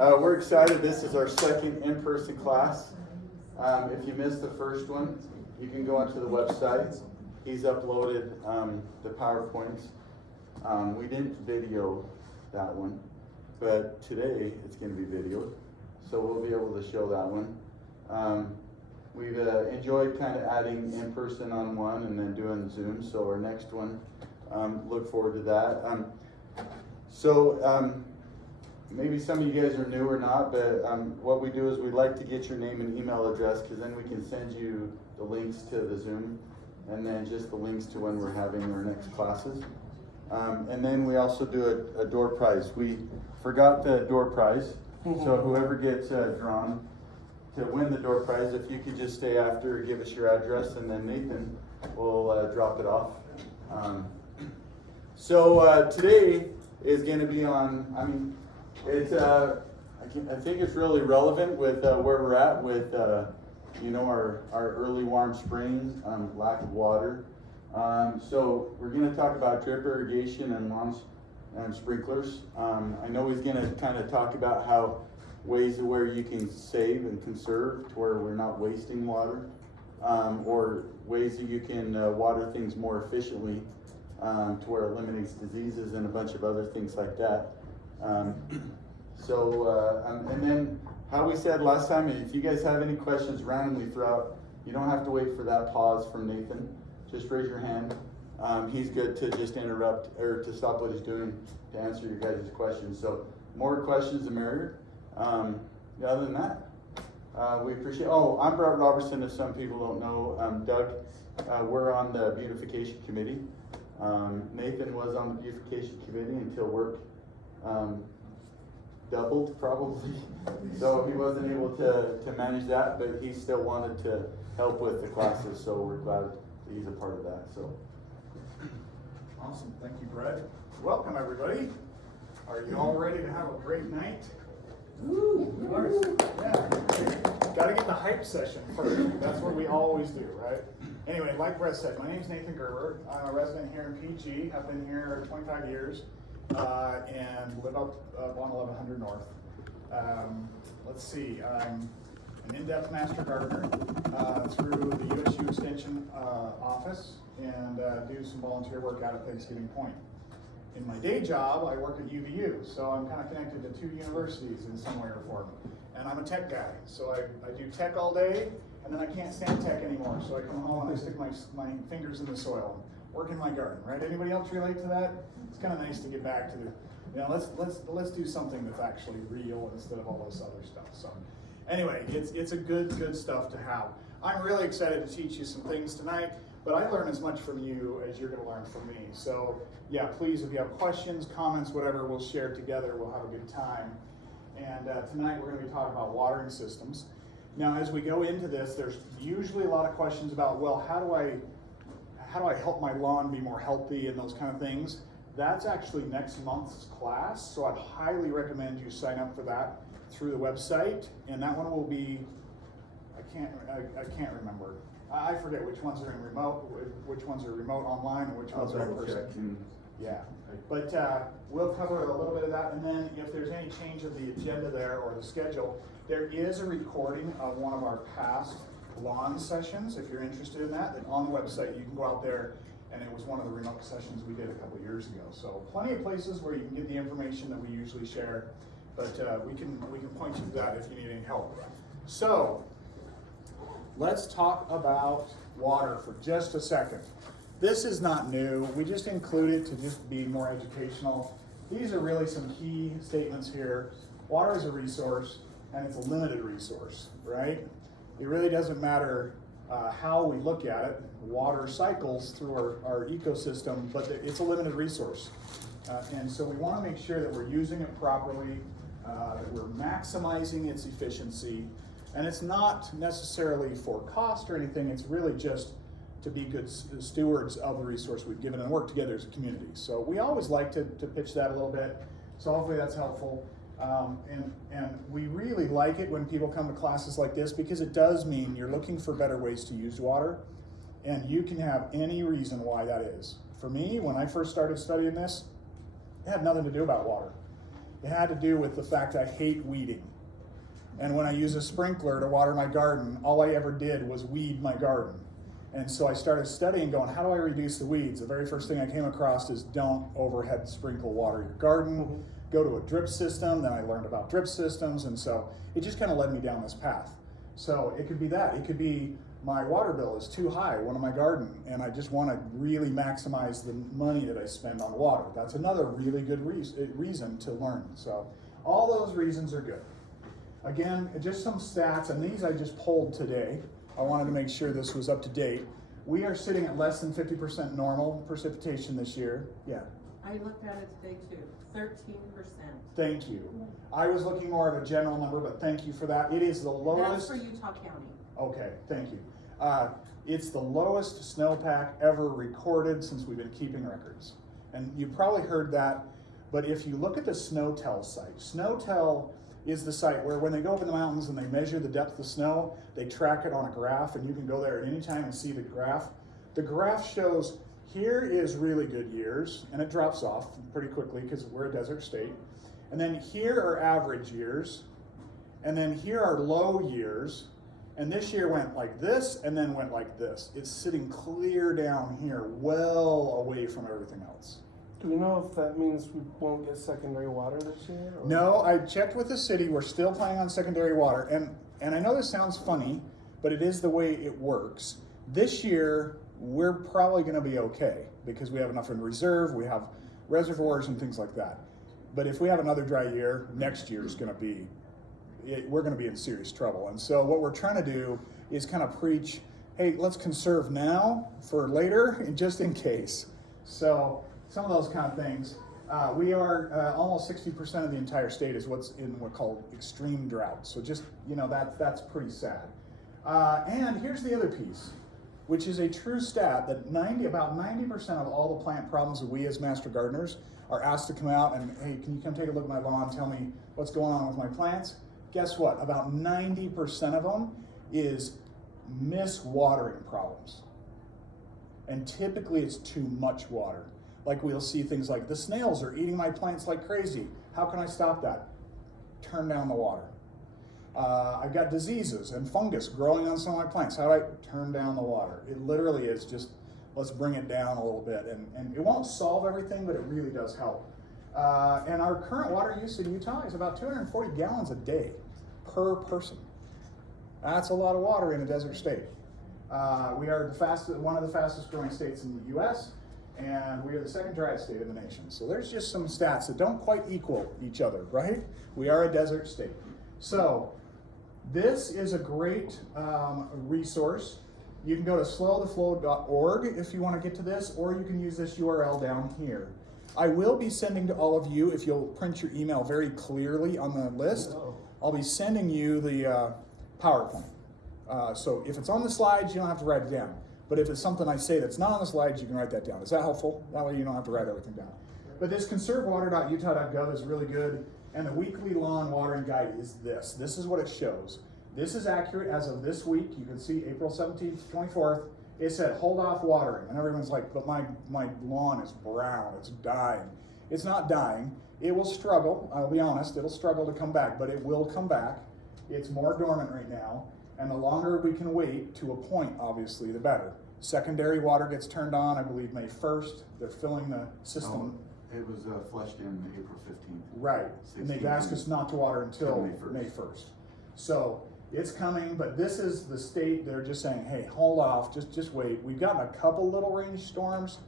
We're excited. This is our second in-person class. If you missed the first one, you can go onto the website. He's uploaded the PowerPoints. We didn't video that one, but today it's going to be videoed, so we'll be able to show that one. We've enjoyed kind of adding in-person on one and then doing Zoom, so our next one, look forward to that. Maybe some of you guys are new or not, but what we do is we like to get your name and email address, because then we can send you the links to the Zoom and then just the links to when we're having our next classes. And then we also do a door prize. We forgot the door prize, so whoever gets drawn to win the door prize, if you could just stay after, give us your address, and then Nathan will drop it off. Today is going to be on, it's I think it's really relevant with where we're at with our early warm spring, lack of water. So we're going to talk about drip irrigation and lawn sprinklers. I know he's going to kind of talk about how ways where you can save and conserve to where we're not wasting water, or ways that you can water things more efficiently to where it eliminates diseases and a bunch of other things like that. And then how we said last time, if you guys have any questions randomly throughout, you don't have to wait for that pause from Nathan. Just raise your hand. He's good to just interrupt or to stop what he's doing to answer your guys' questions. So more questions the merrier. Other than that, we appreciate. Oh, I'm Brett Robertson. If some people don't know, Doug, we're on the beautification committee. Nathan was on the beautification committee until work doubled probably, so he wasn't able to manage that, but he still wanted to help with the classes, so we're glad that he's a part of that. So awesome. Thank you, Brett. Welcome, everybody. Are you all ready to have a great night? Woo! Of course. Yeah. Got to get the hype session first. That's what we always do, right? Anyway, like Brett said, my name's Nathan Gerber. I'm a resident here in PG. I've been here 25 years and live up on 1100 North. Let's see. I'm an in-depth master gardener through the USU Extension office, and do some volunteer work out at Thanksgiving Point. In my day job, I work at UVU, so I'm kind of connected to two universities in some way or form. And I'm a tech guy, so I do tech all day, and then I can't stand tech anymore, so I come home and I stick my fingers in the soil, work in my garden, right? Anybody else relate to that? It's kind of nice to get back to the, let's do something that's actually real instead of all this other stuff. So anyway, it's a good stuff to have. I'm really excited to teach you some things tonight, but I learn as much from you as you're going to learn from me. So yeah, please, if you have questions, comments, whatever, we'll share together. We'll have a good time. And tonight we're going to be talking about watering systems. Now, as we go into this, there's usually a lot of questions about, well, how do I help my lawn be more healthy and those kind of things. That's actually next month's class, so I'd highly recommend you sign up for that through the website. And that one will be, I can't remember. I forget which ones are in remote, which ones are remote online, and which ones are in person. Yeah, but we'll cover a little bit of that, and then if there's any change of the agenda there or the schedule, there is a recording of one of our past lawn sessions. If you're interested in that, then on the website you can go out there, and it was one of the remote sessions we did a couple years ago. So plenty of places where you can get the information that we usually share, but we can point you to that if you need any help. So let's talk about water for just a second. This is not new. We just include it to just be more educational. These are really some key statements here. Water is a resource, and it's a limited resource, right? It really doesn't matter how we look at it. Water cycles through our ecosystem, but it's a limited resource. And so we want to make sure that we're using it properly, that we're maximizing its efficiency. And it's not necessarily for cost or anything. It's really just to be good stewards of the resource we've given and work together as a community. So we always like to pitch that a little bit. So hopefully that's helpful. And we really like it when people come to classes like this, because it does mean you're looking for better ways to use water, and you can have any reason why that is. For me, when I first started studying this, it had nothing to do about water. It had to do with the fact I hate weeding. And when I use a sprinkler to water my garden, all I ever did was weed my garden. And so I started studying, going, how do I reduce the weeds? The very first thing I came across is don't overhead sprinkle water your garden. Go to a drip system. Then I learned about drip systems. And so it just kind of led me down this path. So it could be that. It could be my water bill is too high, one of my garden, and I just want to really maximize the money that I spend on water. That's another really good reason to learn. So all those reasons are good. Again, just some stats, and these I just pulled today. I wanted to make sure this was up to date. We are sitting at less than 50% normal precipitation this year. Yeah. I looked at it today too, 13%. Thank you. I was looking more of a general number, but thank you for that. It is the lowest. That's for Utah County. Okay, thank you. It's the lowest snowpack ever recorded since we've been keeping records. And you probably heard that, but if you look at the SNOTEL site, SNOTEL is the site where when they go up in the mountains and they measure the depth of snow, they track it on a graph, and you can go there at any time and see the graph. The graph shows here is really good years, and it drops off pretty quickly because we're a desert state. And then here are average years, and then here are low years, and this year went like this and then went like this. It's sitting clear down here, well away from everything else. Do we know if that means we won't get secondary water this year? Or? No, I checked with the city. We're still planning on secondary water. And I know this sounds funny, but it is the way it works. This year, we're probably going to be okay because we have enough in reserve. We have reservoirs and things like that. But if we have another dry year, next year is going to be, we're going to be in serious trouble. And so what we're trying to do is kind of preach, hey, let's conserve now for later, just in case. So some of those kind of things. We are almost 60% of the entire state is what's in what's called extreme drought. So just, that's pretty sad. And here's the other piece, which is a true stat that about 90% of all the plant problems that we as master gardeners are asked to come out and, hey, can you come take a look at my lawn, tell me what's going on with my plants? Guess what? About 90% of them is miswatering problems. And typically it's too much water. Like we'll see things like, the snails are eating my plants like crazy. How can I stop that? Turn down the water. I've got diseases and fungus growing on some of my plants. How do I turn down the water? It literally is just, let's bring it down a little bit. And it won't solve everything, but it really does help. And our current water use in Utah is about 240 gallons a day per person. That's a lot of water in a desert state. We are one of the fastest growing states in the US, and we are the second driest state in the nation. So there's just some stats that don't quite equal each other, right? We are a desert state. So this is a great resource. You can go to slowtheflow.org if you want to get to this, or you can use this URL down here. I will be sending to all of you, if you'll print your email very clearly on the list, I'll be sending you the PowerPoint. So if it's on the slides, you don't have to write it down. But if it's something I say that's not on the slides, you can write that down. Is that helpful? That way you don't have to write everything down. But this conservewater.utah.gov is really good. And the weekly lawn watering guide is this. This is what it shows. This is accurate as of this week. You can see April 17th, 24th. It said, hold off watering. And everyone's like, but my lawn is brown. It's dying. It's not dying. It will struggle. I'll be honest. It'll struggle to come back, but it will come back. It's more dormant right now. And the longer we can wait to a point, obviously, the better. Secondary water gets turned on, I believe, May 1st. They're filling the system. It was flushed in April 15th. Right, and they've asked us not to water until May 1st. So it's coming, but this is the state, they're just saying, hey, hold off, just wait. We've gotten a couple little range storms.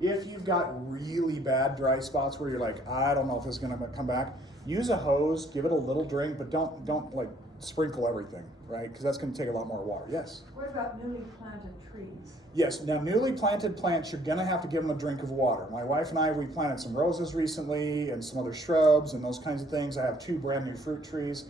If you've got really bad dry spots where you're like, I don't know if it's gonna come back, use a hose, give it a little drink, but don't like sprinkle everything, right? Because that's gonna take a lot more water. Yes? What about newly planted trees? Yes, now newly planted plants, you're gonna have to give them a drink of water. My wife and I, we planted some roses recently and some other shrubs and those kinds of things. I have 2 brand new fruit trees.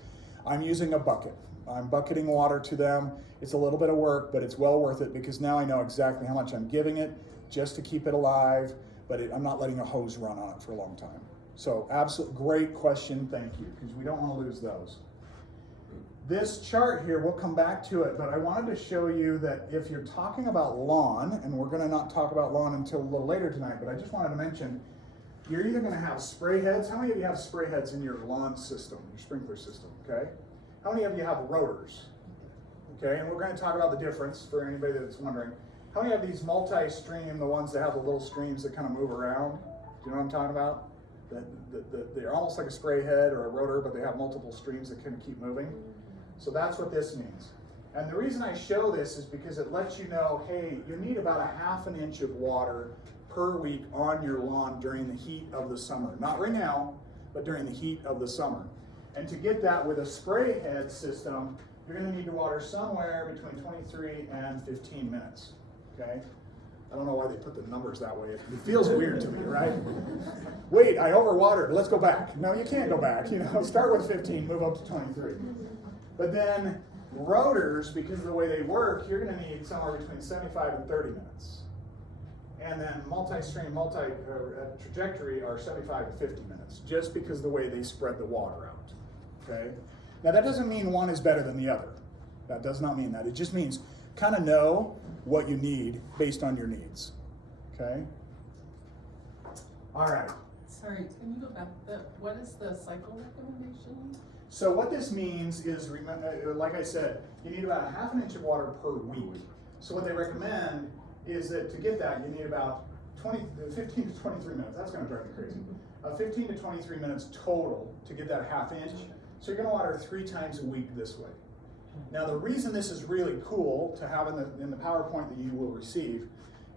I'm using a bucket. I'm bucketing water to them. It's a little bit of work, but it's well worth it because now I know exactly how much I'm giving it just to keep it alive, but I'm not letting a hose run on it for a long time. So absolute great question, thank you, because we don't want to lose those. This chart here, we'll come back to it, but I wanted to show you that if you're talking about lawn, and we're going to not talk about lawn until a little later tonight, but I just wanted to mention, you're either gonna have spray heads. How many of you have spray heads in your lawn system, your sprinkler system, okay? How many of you have rotors? Okay, and we're gonna talk about the difference for anybody that's wondering. How many of these multi-stream, the ones that have the little streams that kind of move around? Do you know what I'm talking about? They're almost like a spray head or a rotor, but they have multiple streams that kind of keep moving. So that's what this means. And the reason I show this is because it lets you know, hey, you need about 1/2 inch of water per week on your lawn during the heat of the summer. Not right now, but during the heat of the summer. And to get that with a spray head system, you're gonna need to water somewhere between 23 and 15 minutes, okay? I don't know why they put the numbers that way. It feels weird to me, right? Wait, I overwatered, let's go back. No, you can't go back, start with 15, move up to 23. But then rotors, because of the way they work, you're gonna need somewhere between 75 and 30 minutes. And then multi-stream, trajectory are 75 to 50 minutes, just because of the way they spread the water out, okay? Now that doesn't mean one is better than the other. That does not mean that. It just means kind of know what you need based on your needs, okay? All right. Sorry, can you go back? What is the cycle recommendation? So what this means is, like I said, you need about 1/2 inch of water per week. So what they recommend is that to get that, you need about 15 to 23 minutes. That's gonna drive me crazy. 15 to 23 minutes total to get that 1/2 inch. So you're gonna water 3 times a week this way. Now the reason this is really cool to have in the PowerPoint that you will receive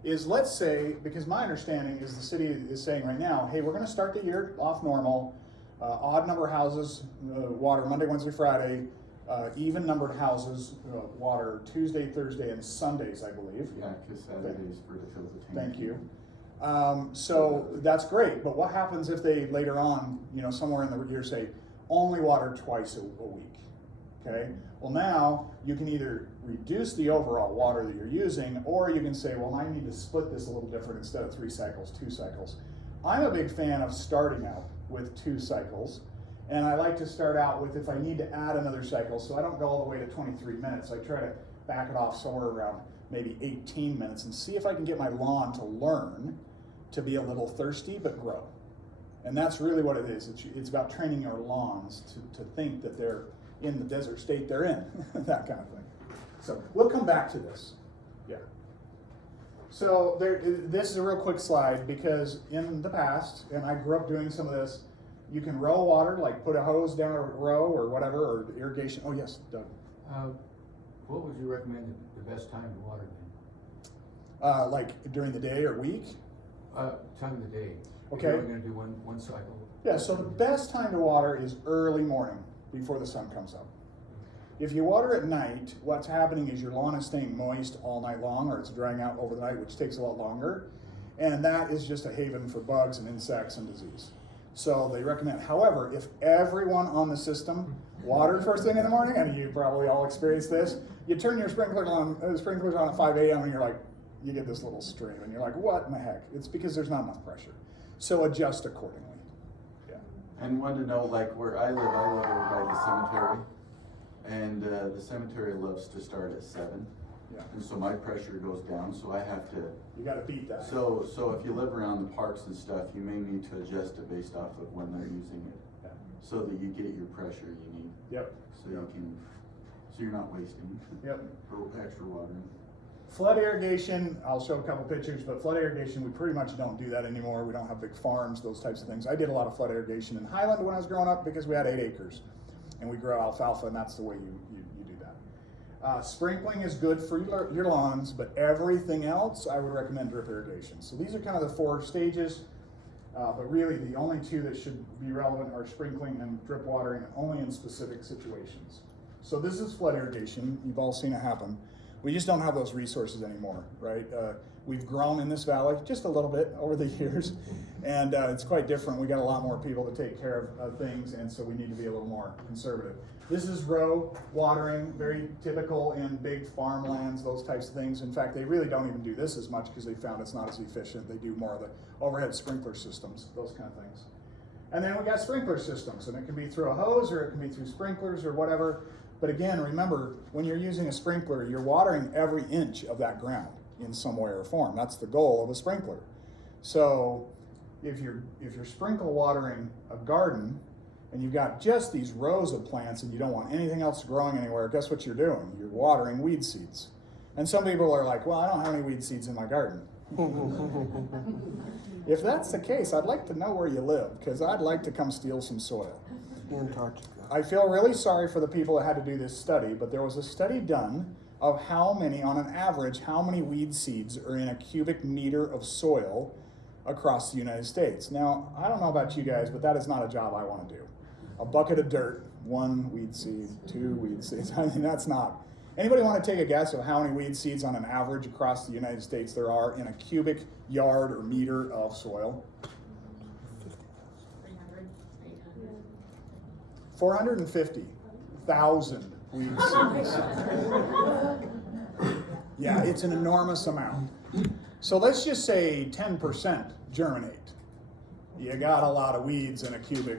is, let's say, because my understanding is the city is saying right now, hey, we're gonna start the year off normal, odd number of houses water Monday, Wednesday, Friday, even numbered houses water Tuesday, Thursday, and Sundays, I believe. Yeah, because Saturdays for the field of Thank you. So that's great, but what happens if they later on, somewhere in the year say, only water twice a week, okay? Well now, you can either reduce the overall water that you're using, or you can say, well, I need to split this a little different. Instead of 3 cycles, 2 cycles. I'm a big fan of starting out with 2 cycles, and I like to start out with, if I need to add another cycle, so I don't go all the way to 23 minutes, I try to back it off somewhere around maybe 18 minutes and see if I can get my lawn to learn to be a little thirsty but grow. And that's really what it is. It's about training our lawns to think that they're in the desert state they're in, that kind of thing. So we'll come back to this. Yeah. So this is a real quick slide, because in the past, and I grew up doing some of this, you can row water, like put a hose down a row or whatever, or irrigation. Oh yes, Doug. What would you recommend the best time to water then? Like during the day or week? Time of the day. Okay. You're only going to do one cycle. Yeah, so the best time to water is early morning before the sun comes up. If you water at night, what's happening is your lawn is staying moist all night long, or it's drying out over the night, which takes a lot longer. And that is just a haven for bugs and insects and disease. So they recommend, however, if everyone on the system watered first thing in the morning, and you probably all experienced this, you turn your sprinklers on at 5 a.m. and you're like, you get this little stream, and you're like, what in the heck? It's because there's not enough pressure. So adjust accordingly. Yeah. And one to know, like where I live over by the cemetery, and the cemetery loves to start at 7. Yeah. And so my pressure goes down, so I have to. You got to beat that. So if you live around the parks and stuff, you may need to adjust it based off of when they're using it, Yeah. so that you get your pressure you need. Yep. So you can, so you're not wasting. Yep. For extra watering. Flood irrigation, I'll show a couple pictures, but flood irrigation, we pretty much don't do that anymore. We don't have big farms, those types of things. I did a lot of flood irrigation in Highland when I was growing up, because we had 8 acres, and we grow alfalfa, and that's the way you do that. Sprinkling is good for your lawns, but everything else, I would recommend drip irrigation. So these are kind of the 4 stages, but really the only 2 that should be relevant are sprinkling and drip watering, only in specific situations. So this is flood irrigation. You've all seen it happen. We just don't have those resources anymore, right? We've grown in this valley just a little bit over the years, and it's quite different. We got a lot more people to take care of things, and so we need to be a little more conservative. This is row watering, very typical in big farmlands, those types of things. In fact, they really don't even do this as much because they found it's not as efficient. They do more of the overhead sprinkler systems, those kind of things. And then we got sprinkler systems, and it can be through a hose, or it can be through sprinklers or whatever. But again, remember, when you're using a sprinkler, you're watering every inch of that ground in some way or form. That's the goal of a sprinkler. So if you're sprinkle watering a garden and you've got just these rows of plants and you don't want anything else growing anywhere, guess what you're doing? You're watering weed seeds. And some people are like, well, I don't have any weed seeds in my garden. If that's the case, I'd like to know where you live, because I'd like to come steal some soil. Antarctica. I feel really sorry for the people that had to do this study, but there was a study done of how many, on an average, how many weed seeds are in a cubic meter of soil across the United States. Now, I don't know about you guys, but that is not a job I want to do. A bucket of dirt, 1 weed seed, 2 weed seeds. I mean, that's not. Anybody want to take a guess of how many weed seeds on an average across the United States there are in a cubic yard or meter of soil? 300, 800. 450,000 weed seeds. Yeah, it's an enormous amount. So let's just say 10% germinate. You got a lot of weeds in a cubic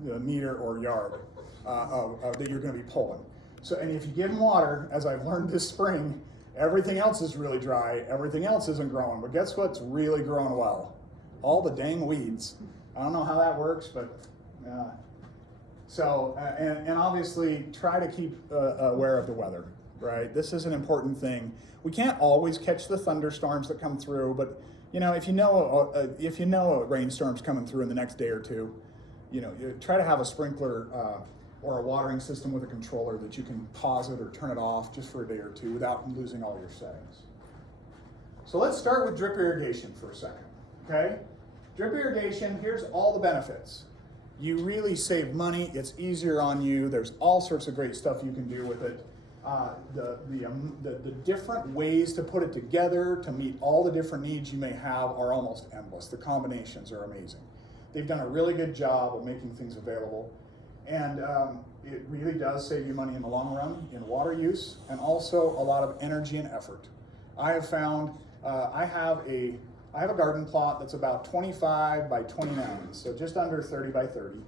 meter or yard that you're going to be pulling. So, and if you give them water, as I've learned this spring, everything else is really dry, everything else isn't growing. But guess what's really growing well? All the dang weeds. I don't know how that works, but and obviously try to keep aware of the weather, right? This is an important thing. We can't always catch the thunderstorms that come through, but you know, if you know a rainstorm's coming through in the next day or two, you know, you try to have a sprinkler or a watering system with a controller that you can pause it or turn it off just for a day or two without losing all your settings. So let's start with drip irrigation for a second, okay? Drip irrigation, here's all the benefits. You really save money, it's easier on you, there's all sorts of great stuff you can do with it. The different ways to put it together to meet all the different needs you may have are almost endless. The combinations are amazing. They've done a really good job of making things available. And it really does save you money in the long run in water use and also a lot of energy and effort. I have found, I have a garden plot that's about 25 by 29, so just under 30 by 30.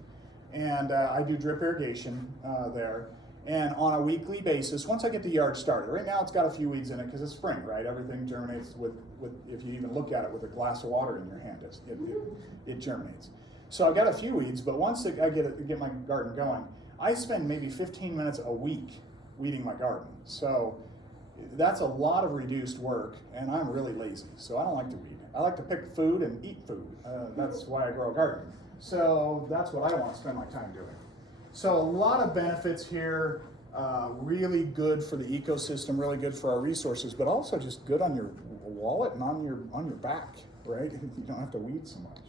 And I do drip irrigation there. And on a weekly basis, once I get the yard started, right now it's got a few weeds in it because it's spring, right? Everything germinates with, if you even look at it with a glass of water in your hand, it germinates. So I've got a few weeds, but once I get my garden going, I spend maybe 15 minutes a week weeding my garden. So that's a lot of reduced work, and I'm really lazy, so I don't like to weed. I like to pick food and eat food. That's why I grow a garden. So that's what I want to spend my time doing. So a lot of benefits here, really good for the ecosystem, really good for our resources, but also just good on your wallet and on your back, right? You don't have to weed so much.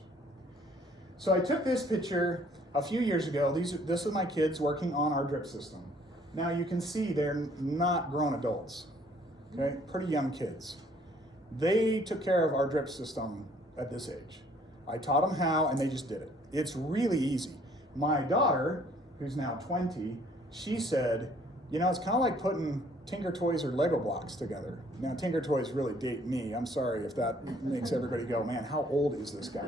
So I took this picture a few years ago. This is my kids working on our drip system. Now you can see they're not grown adults, okay? Pretty young kids. They took care of our drip system at this age. I taught them how, and they just did it. It's really easy. My daughter, who's now 20, she said, you know, it's kind of like putting Tinker Toys or Lego blocks together. Now, Tinker Toys really date me. I'm sorry if that makes everybody go, man, how old is this guy?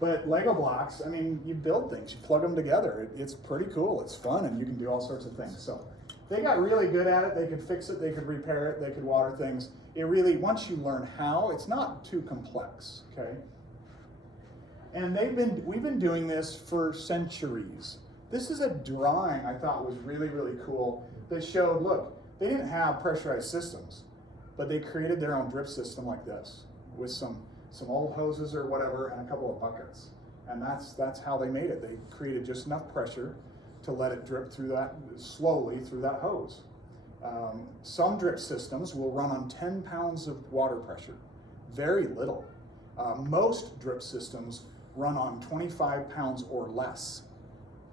But Lego blocks, I mean, you build things, you plug them together. It's pretty cool, it's fun, and you can do all sorts of things. So they got really good at it. They could fix it, they could repair it, they could water things. It really, once you learn how, it's not too complex, okay? And we've been doing this for centuries. This is a drawing I thought was really, really cool that showed, look, they didn't have pressurized systems, but they created their own drip system like this with some old hoses or whatever and a couple of buckets. And that's how they made it. They created just enough pressure to let it drip through that, slowly through that hose. Some drip systems will run on 10 pounds of water pressure, very little. Most drip systems run on 25 pounds or less.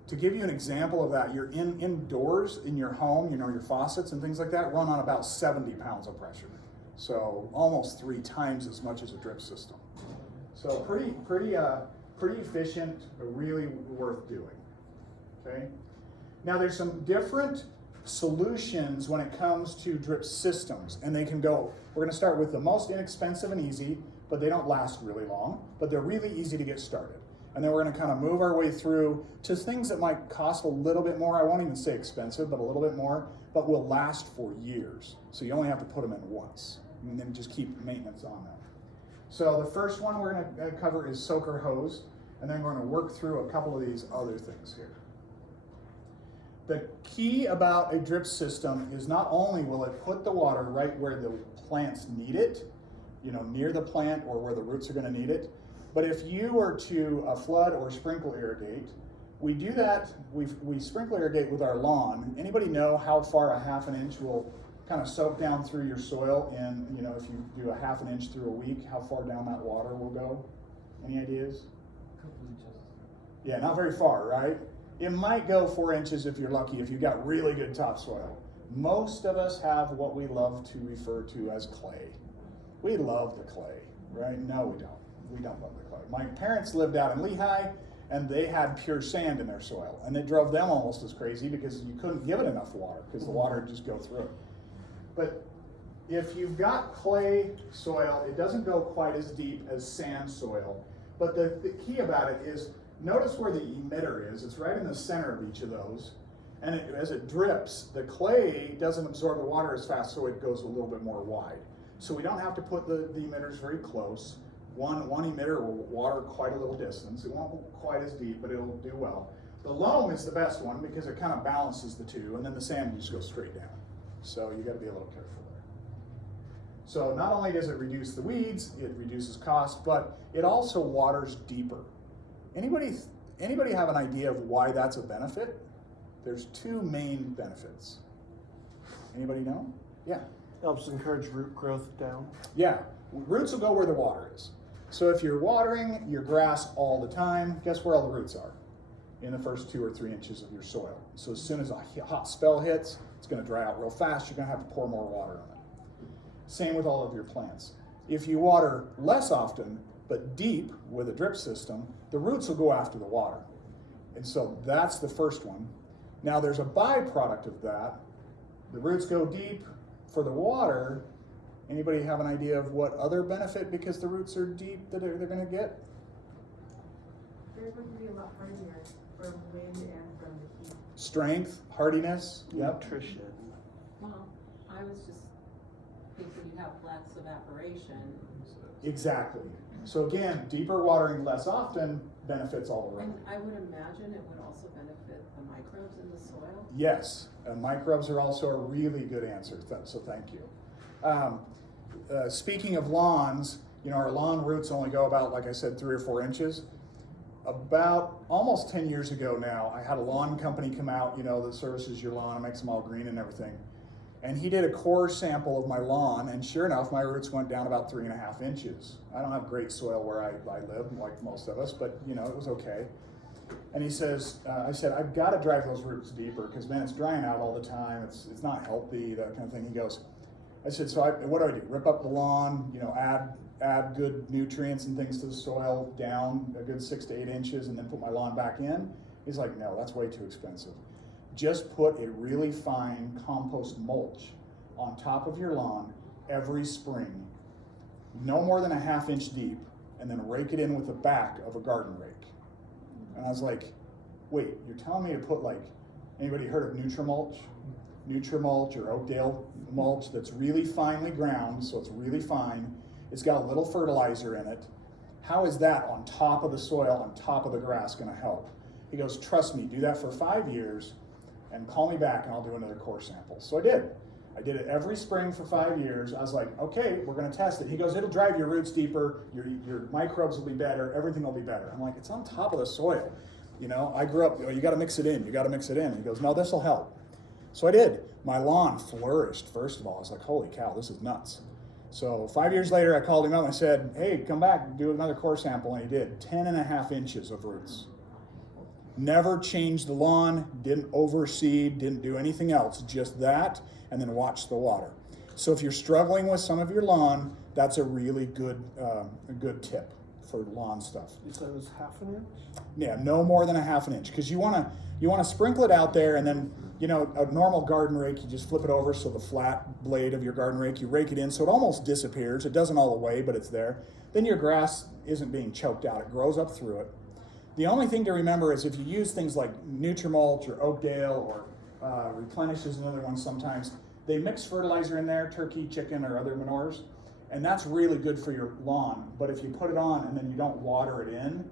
To give you an example of that, you're indoors in your home, you know, your faucets and things like that run on about 70 pounds of pressure. So almost 3 times as much as a drip system. So pretty efficient, but really worth doing, okay? Now there's some different solutions when it comes to drip systems, and they can go, we're gonna start with the most inexpensive and easy, but they don't last really long, but they're really easy to get started. And then we're gonna kind of move our way through to things that might cost a little bit more. I won't even say expensive, but a little bit more, but will last for years. So you only have to put them in once, and then just keep maintenance on them. So the first one we're gonna cover is soaker hose, and then we're gonna work through a couple of these other things here. The key about a drip system is not only will it put the water right where the plants need it, you know, near the plant or where the roots are gonna need it, but if you were to flood or sprinkle irrigate, we do that, we sprinkle irrigate with our lawn. Anybody know how far a ½ inch will kind of soak down through your soil? And, you know, if you do a ½ inch through a week, how far down that water will go? Any ideas? Yeah, not very far, right? It might go 4 inches if you're lucky, if you've got really good topsoil. Most of us have what we love to refer to as clay. We love the clay, right? No, we don't. We don't love the clay. My parents lived out in Lehigh, and they had pure sand in their soil, and it drove them almost as crazy because you couldn't give it enough water because the water would just go through it. But if you've got clay soil, it doesn't go quite as deep as sand soil. But the key about it is, notice where the emitter is. It's right in the center of each of those. And as it drips, the clay doesn't absorb the water as fast, so it goes a little bit more wide. So we don't have to put the emitters very close. One emitter will water quite a little distance. It won't go quite as deep, but it'll do well. The loam is the best one because it kind of balances the two, and then the sand just goes straight down. So you got to be a little careful there. So not only does it reduce the weeds, it reduces cost, but it also waters deeper. Anybody have an idea of why that's a benefit? There's two main benefits. Anybody know? Yeah. Helps encourage root growth down. Yeah, roots will go where the water is. So if you're watering your grass all the time, guess where all the roots are? In the first 2 or 3 inches of your soil. So as soon as a hot spell hits, it's going to dry out real fast. You're going to have to pour more water on it. Same with all of your plants. If you water less often, but deep with a drip system, the roots will go after the water. And so that's the first one. Now there's a byproduct of that. The roots go deep for the water. Anybody have an idea of what other benefit, because the roots are deep, that they're going to get? They're going to be a lot hardier from wind and from the heat. Strength, hardiness, yep. Nutrition. Well, I was just thinking you have less evaporation. Exactly. So again, deeper watering less often benefits all And around. I would imagine it would also benefit the microbes in the soil. Yes, microbes are also a really good answer, so thank you. Speaking of lawns, you know, our lawn roots only go about, like I said, 3 or 4 inches. About almost 10 years ago now, I had a lawn company come out, you know, that services your lawn and makes them all green and everything. And he did a core sample of my lawn, and sure enough, my roots went down about 3.5 inches. I don't have great soil where I live, like most of us, but you know, it was okay. And he says, I said, I've got to drive those roots deeper because, man, it's drying out all the time. It's not healthy, that kind of thing. He goes, I said, so what do? Rip up the lawn, you know, add good nutrients and things to the soil down a good 6 to 8 inches and then put my lawn back in? He's like, no, that's way too expensive. Just put a really fine compost mulch on top of your lawn every spring, no more than a ½ inch deep, and then rake it in with the back of a garden rake. And I was like, wait, you're telling me to put, like, anybody heard of Nutrimulch? Nutrimulch or Oakdale mulch that's really finely ground, so it's really fine. It's got a little fertilizer in it. How is that on top of the soil, on top of the grass going to help? He goes, trust me, do that for 5 years and call me back and I'll do another core sample. So I did. I did it every spring for 5 years. I was like, okay, we're going to test it. He goes, it'll drive your roots deeper, your microbes will be better, everything will be better. I'm like, it's on top of the soil. You know, I grew up, you got to mix it in, you got to mix it in. He goes, no, this will help. So I did. My lawn flourished, first of all. I was like, holy cow, this is nuts. So 5 years later, I called him up and I said, hey, come back, do another core sample. And he did, 10.5 inches of roots. Never changed the lawn, didn't overseed, didn't do anything else, just that, and then watch the water. So if you're struggling with some of your lawn, that's a really good tip for lawn stuff. You said it was ½ inch? Yeah, no more than a ½ inch, because you want to sprinkle it out there, and then, you know, a normal garden rake, you just flip it over so the flat blade of your garden rake, you rake it in so it almost disappears. It doesn't all the way, but it's there. Then your grass isn't being choked out. It grows up through it. The only thing to remember is if you use things like Nutrimulch or Oakdale or Replenish is another one sometimes, they mix fertilizer in there, turkey, chicken, or other manures, And that's really good for your lawn, but if you put it on and then you don't water it in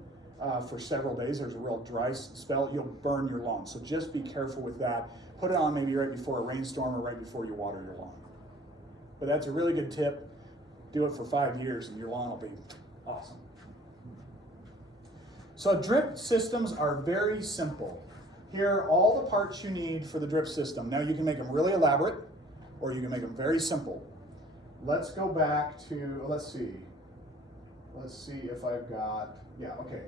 for several days, there's a real dry spell, you'll burn your lawn. So just be careful with that. Put it on maybe right before a rainstorm or right before you water your lawn. But that's a really good tip. Do it for 5 years and your lawn will be awesome. So drip systems are very simple. Here are all the parts you need for the drip system. Now you can make them really elaborate or you can make them very simple. Let's go back to, let's see if I've got, yeah, okay.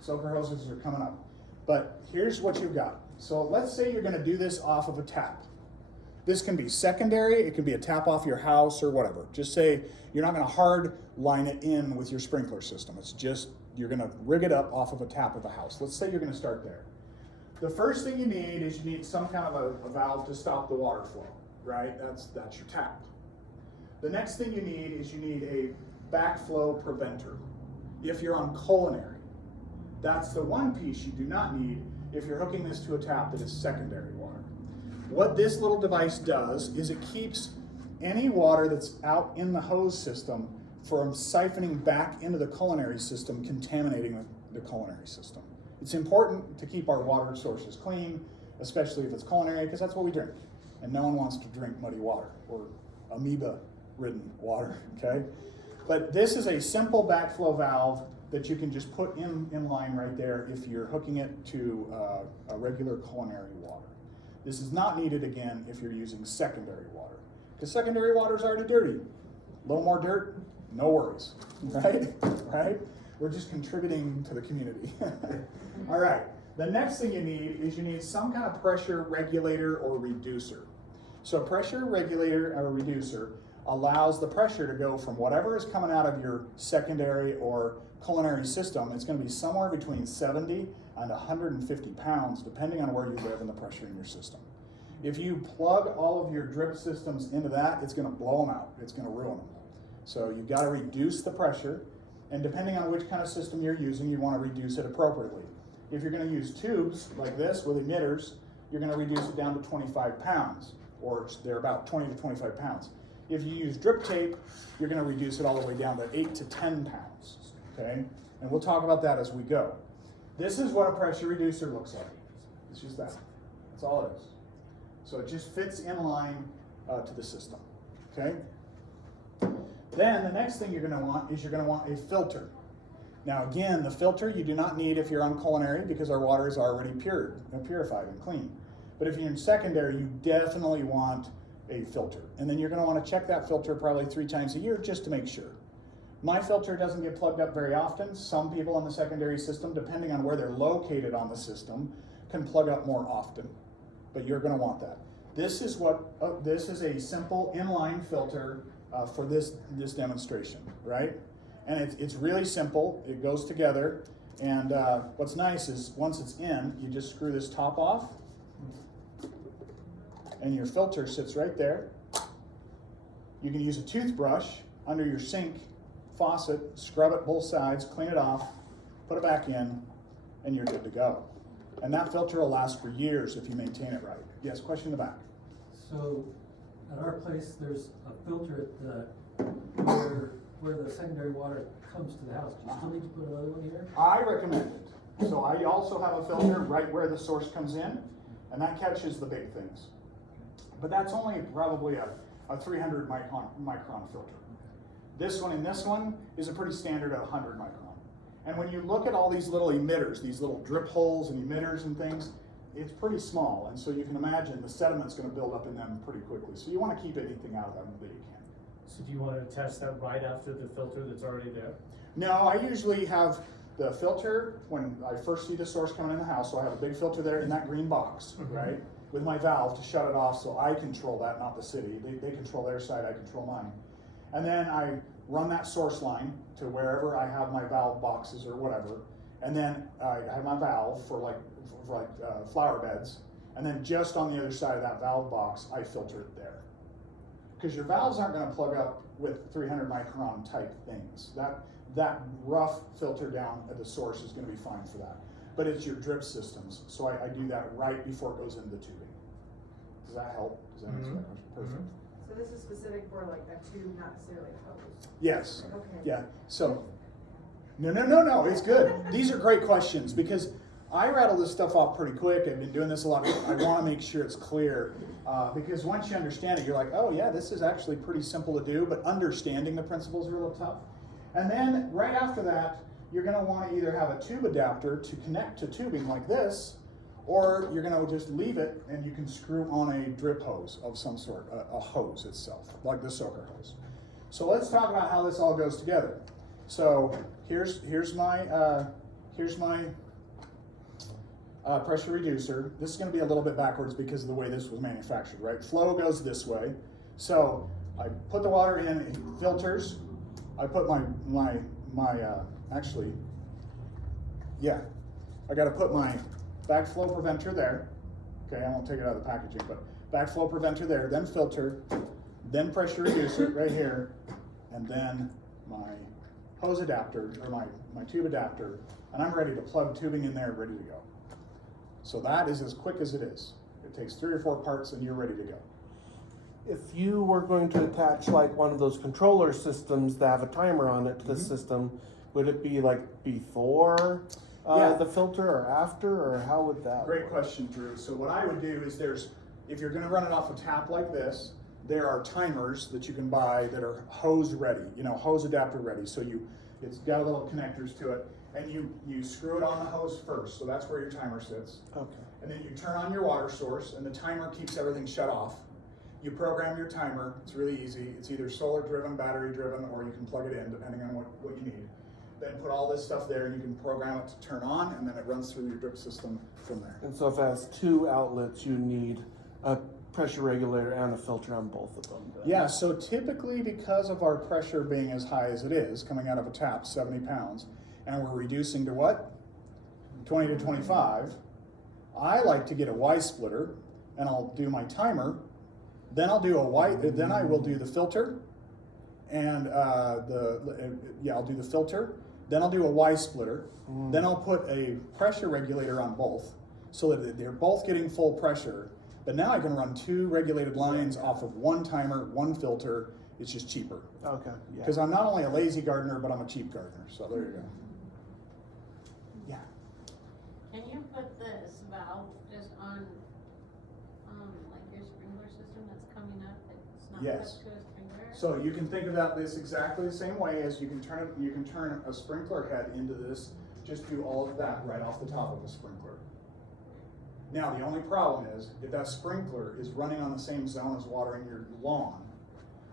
Soaker hoses are coming up. But here's what you've got. So let's say you're gonna do this off of a tap. This can be secondary, it can be a tap off your house or whatever. Just say you're not gonna hard line it in with your sprinkler system. It's just, you're gonna rig it up off of a tap of a house. Let's say you're gonna start there. The first thing you need is you need some kind of a valve to stop the water flow, right? That's your tap. The next thing you need is you need a backflow preventer. If you're on culinary, that's the one piece you do not need if you're hooking this to a tap that is secondary water. What this little device does is it keeps any water that's out in the hose system from siphoning back into the culinary system, contaminating the culinary system. It's important to keep our water sources clean, especially if it's culinary, because that's what we drink. And no one wants to drink muddy water or amoeba-ridden water, okay? But this is a simple backflow valve that you can just put in line right there if you're hooking it to a regular culinary water. This is not needed, again, if you're using secondary water, because secondary water is already dirty. A little more dirt, no worries, right? Right? We're just contributing to the community. All right, the next thing you need is you need some kind of pressure regulator or reducer. So a pressure regulator or reducer allows the pressure to go from whatever is coming out of your secondary or culinary system. It's going to be somewhere between 70 and 150 pounds, depending on where you live and the pressure in your system. If you plug all of your drip systems into that, it's going to blow them out. It's going to ruin them. So you've got to reduce the pressure, and depending on which kind of system you're using, you want to reduce it appropriately. If you're going to use tubes like this with emitters, you're going to reduce it down to 25 pounds, or they're about 20 to 25 pounds. If you use drip tape, you're going to reduce it all the way down to 8 to 10 pounds, okay? And we'll talk about that as we go. This is what a pressure reducer looks like. It's just that. That's all it is. So it just fits in line to the system, okay? Then the next thing you're going to want is you're going to want a filter. Now again, the filter you do not need if you're on culinary because our water is already purified and clean. But if you're in secondary, you definitely want a filter. And then you're going to want to check that filter probably 3 times a year just to make sure. My filter doesn't get plugged up very often. Some people on the secondary system, depending on where they're located on the system, can plug up more often. But you're going to want that. This is a simple inline filter for this demonstration, right? And it's really simple. It goes together. And what's nice is once it's in, you just screw this top off, and your filter sits right there. You can use a toothbrush under your sink faucet, scrub it both sides, clean it off, put it back in, and you're good to go. And that filter will last for years if you maintain it right. Yes, question in the back. So at our place, there's a filter at where the secondary water comes to the house. Do you still need to put another one here? I recommend it. So I also have a filter right where the source comes in, and that catches the big things. But that's only probably a 300 micron filter. This one is a pretty standard 100 micron. And when you look at all these little emitters, these little drip holes and emitters and things, it's pretty small. And so you can imagine the sediment's going to build up in them pretty quickly. So you want to keep anything out of them that you can. So do you want to test that right after the filter that's already there? No, I usually have the filter when I first see the source coming in the house. So I have a big filter there in that green box, right? With my valve to shut it off so I control that, not the city. They control their side, I control mine. And then I run that source line to wherever I have my valve boxes or whatever. And then I have my valve for flower beds. And then just on the other side of that valve box, I filter it there. Because your valves aren't going to plug up with 300 micron type things. That rough filter down at the source is going to be fine for that. But it's your drip systems, so I do that right before it goes into the tubing. Does that help? Does that answer that question? Perfect. So this is specific for like a tube, not necessarily a hose? Yes, Okay. yeah, so, no, it's good. These are great questions, because I rattle this stuff off pretty quick. I've been doing this a lot. I want to make sure it's clear, because once you understand it, you're like, oh yeah, this is actually pretty simple to do, but understanding the principles are a little tough. And then right after that, you're going to want to either have a tube adapter to connect to tubing like this, or you're going to just leave it and you can screw on a drip hose of some sort, a hose itself, like the soaker hose. So let's talk about how this all goes together. So here's my pressure reducer. This is going to be a little bit backwards because of the way this was manufactured, right? Flow goes this way. So I put the water in, it filters. I put I got to put my backflow preventer there. Okay, I won't take it out of the packaging, but backflow preventer there, then filter, then pressure reducer right here, and then my hose adapter, or my tube adapter, and I'm ready to plug tubing in there, ready to go. So that is as quick as it is. It takes 3 or 4 parts and you're ready to go. If you were going to attach like one of those controller systems that have a timer on it to the system, would it be like before Yeah. the filter or after, or how would that Great work? question, Drew. So what I would do is if you're gonna run it off a tap like this, there are timers that you can buy that are hose ready, hose adapter ready. So it's got little connectors to it, and you screw it on the hose first. So that's where your timer sits. Okay. And then you turn on your water source, and the timer keeps everything shut off. You program your timer. It's really easy. It's either solar driven, battery driven, or you can plug it in depending on what you need. Then put all this stuff there, and you can program it to turn on, and then it runs through your drip system from there. And so if it has 2 outlets, you need a pressure regulator and a filter on both of them. then. Yeah, so typically because of our pressure being as high as it is, coming out of a tap, 70 pounds, and we're reducing to what? 20 to 25, I like to get a Y splitter, and I'll do my timer, then I'll do then I will do the filter, and I'll do the filter, then I'll do a Y splitter, then I'll put a pressure regulator on both, so that they're both getting full pressure. But now I can run 2 regulated lines off of 1 timer, 1 filter. It's just cheaper. Okay. Yeah. Because I'm not only a lazy gardener, but I'm a cheap gardener. So there you go. Yeah. Can you put this valve just on, like your sprinkler system that's coming up, it's not Yes. hooked to a sprinkler? So you can think about this exactly the same way as you can turn a sprinkler head into this. Just do all of that right off the top of a sprinkler. Now the only problem is if that sprinkler is running on the same zone as watering your lawn,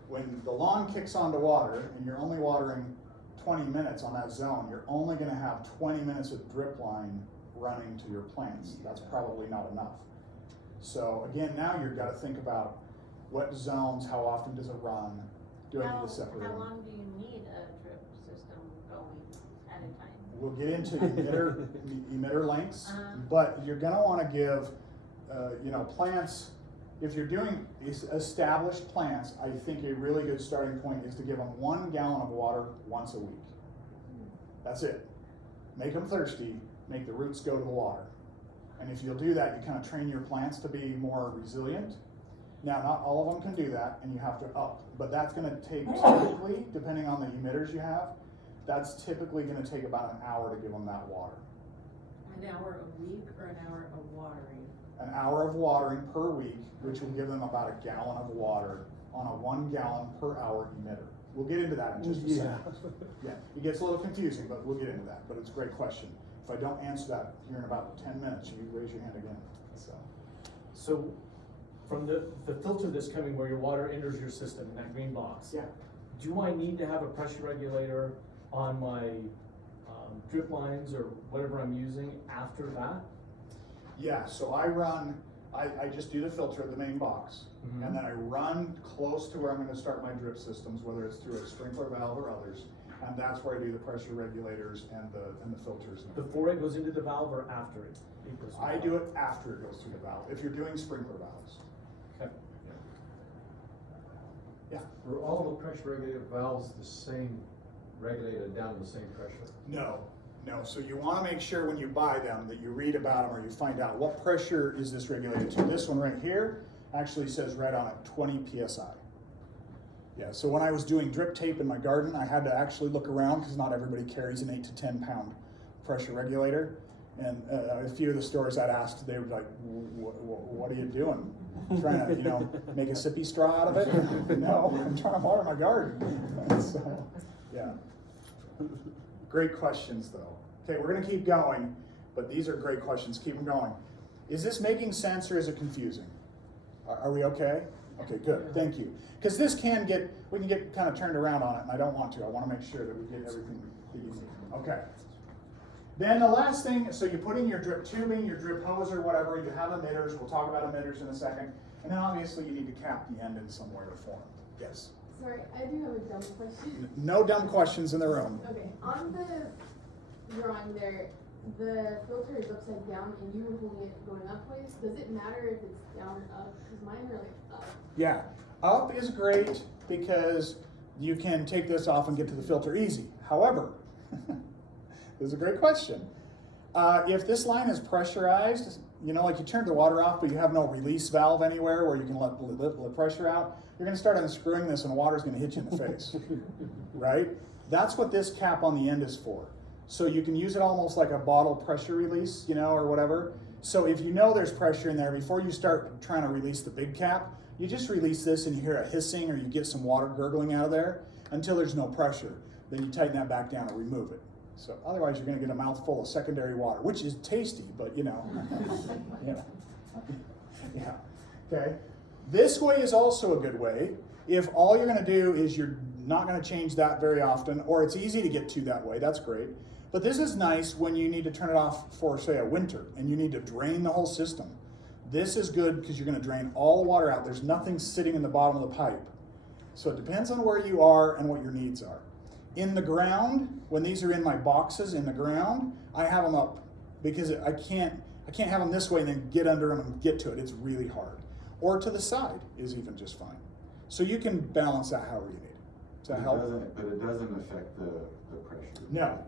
when the lawn kicks onto water and you're only watering 20 minutes on that zone, you're only going to have 20 minutes of drip line running to your plants. That's probably not enough. So again, now you've got to think about what zones, how often does it run? Do I need to separate How them? long do you need a drip system going at a time? We'll get into emitter lengths, Uh-huh. but you're going to want to give, plants. If you're doing established plants, I think a really good starting point is to give them 1 gallon of water once a week. That's it. Make them thirsty. Make the roots go to the water. And if you'll do that, you kind of train your plants to be more resilient. Now, not all of them can do that, and you have to up. But that's going to take typically, depending on the emitters you have, that's typically going to take about an hour to give them that water. An hour a week or an hour of watering? An hour of watering per week, which will give them about a gallon of water on a 1 gallon per hour emitter. We'll get into that in just a second. Yeah, it gets a little confusing, but we'll get into that. But it's a great question. If I don't answer that here in about 10 minutes, you raise your hand again. So from the filter that's coming where your water enters your system in that green box. Yeah. Do I need to have a pressure regulator on my drip lines or whatever I'm using after that? Yeah, so I just do the filter at the main box, Mhm. and then I run close to where I'm gonna start my drip systems, whether it's through a sprinkler valve or others, and that's where I do the pressure regulators and the filters. Before it goes into the valve or after it goes? I do it after it goes through the valve, if you're doing sprinkler valves. Okay. Yeah. Were all the pressure regulator valves the same, regulated down to the same pressure? No. So you want to make sure when you buy them that you read about them or you find out what pressure is this regulated to. This one right here actually says right on it 20 psi. Yeah, so when I was doing drip tape in my garden, I had to actually look around because not everybody carries an 8 to 10 pound pressure regulator. And a few of the stores I'd asked, they were like, what are you doing? Trying to, make a sippy straw out of it? No, I'm trying to water my garden. So, yeah. Great questions though. Okay, we're gonna keep going, but these are great questions, keep them going. Is this making sense or is it confusing? Are we okay? Okay, good, thank you. Because this we can get kind of turned around on it, and I don't want to. I want to make sure that we get everything that you need. Okay. Then the last thing, so you put in your drip tubing, your drip hose or whatever, you have emitters, we'll talk about emitters in a second. And then obviously you need to cap the end in some way or form. Yes? Sorry, I do have a dumb question. No dumb questions in the room. Okay, on the drawing there, the filter is upside down and you were holding it going up ways. Does it matter if it's down or up? Because mine are like up. Yeah, up is great because you can take this off and get to the filter easy. However, this is a great question. If this line is pressurized, like you turned the water off, but you have no release valve anywhere where you can let the pressure out, you're going to start unscrewing this and water's going to hit you in the face, right? That's what this cap on the end is for. So you can use it almost like a bottle pressure release, or whatever. So if you know there's pressure in there, before you start trying to release the big cap, you just release this and you hear a hissing or you get some water gurgling out of there until there's no pressure. Then you tighten that back down and remove it. So otherwise you're going to get a mouthful of secondary water, which is tasty, but yeah. Okay. This way is also a good way. If all you're going to do is you're not going to change that very often, or it's easy to get to that way, that's great. But this is nice when you need to turn it off for, say, a winter, and you need to drain the whole system. This is good because you're going to drain all the water out. There's nothing sitting in the bottom of the pipe. So it depends on where you are and what your needs are. In the ground, when these are in my boxes in the ground, I have them up because I can't have them this way and then get under them and get to it. It's really hard. Or to the side is even just fine. So you can balance that however you need. Does that help? But it doesn't affect the pressure. No,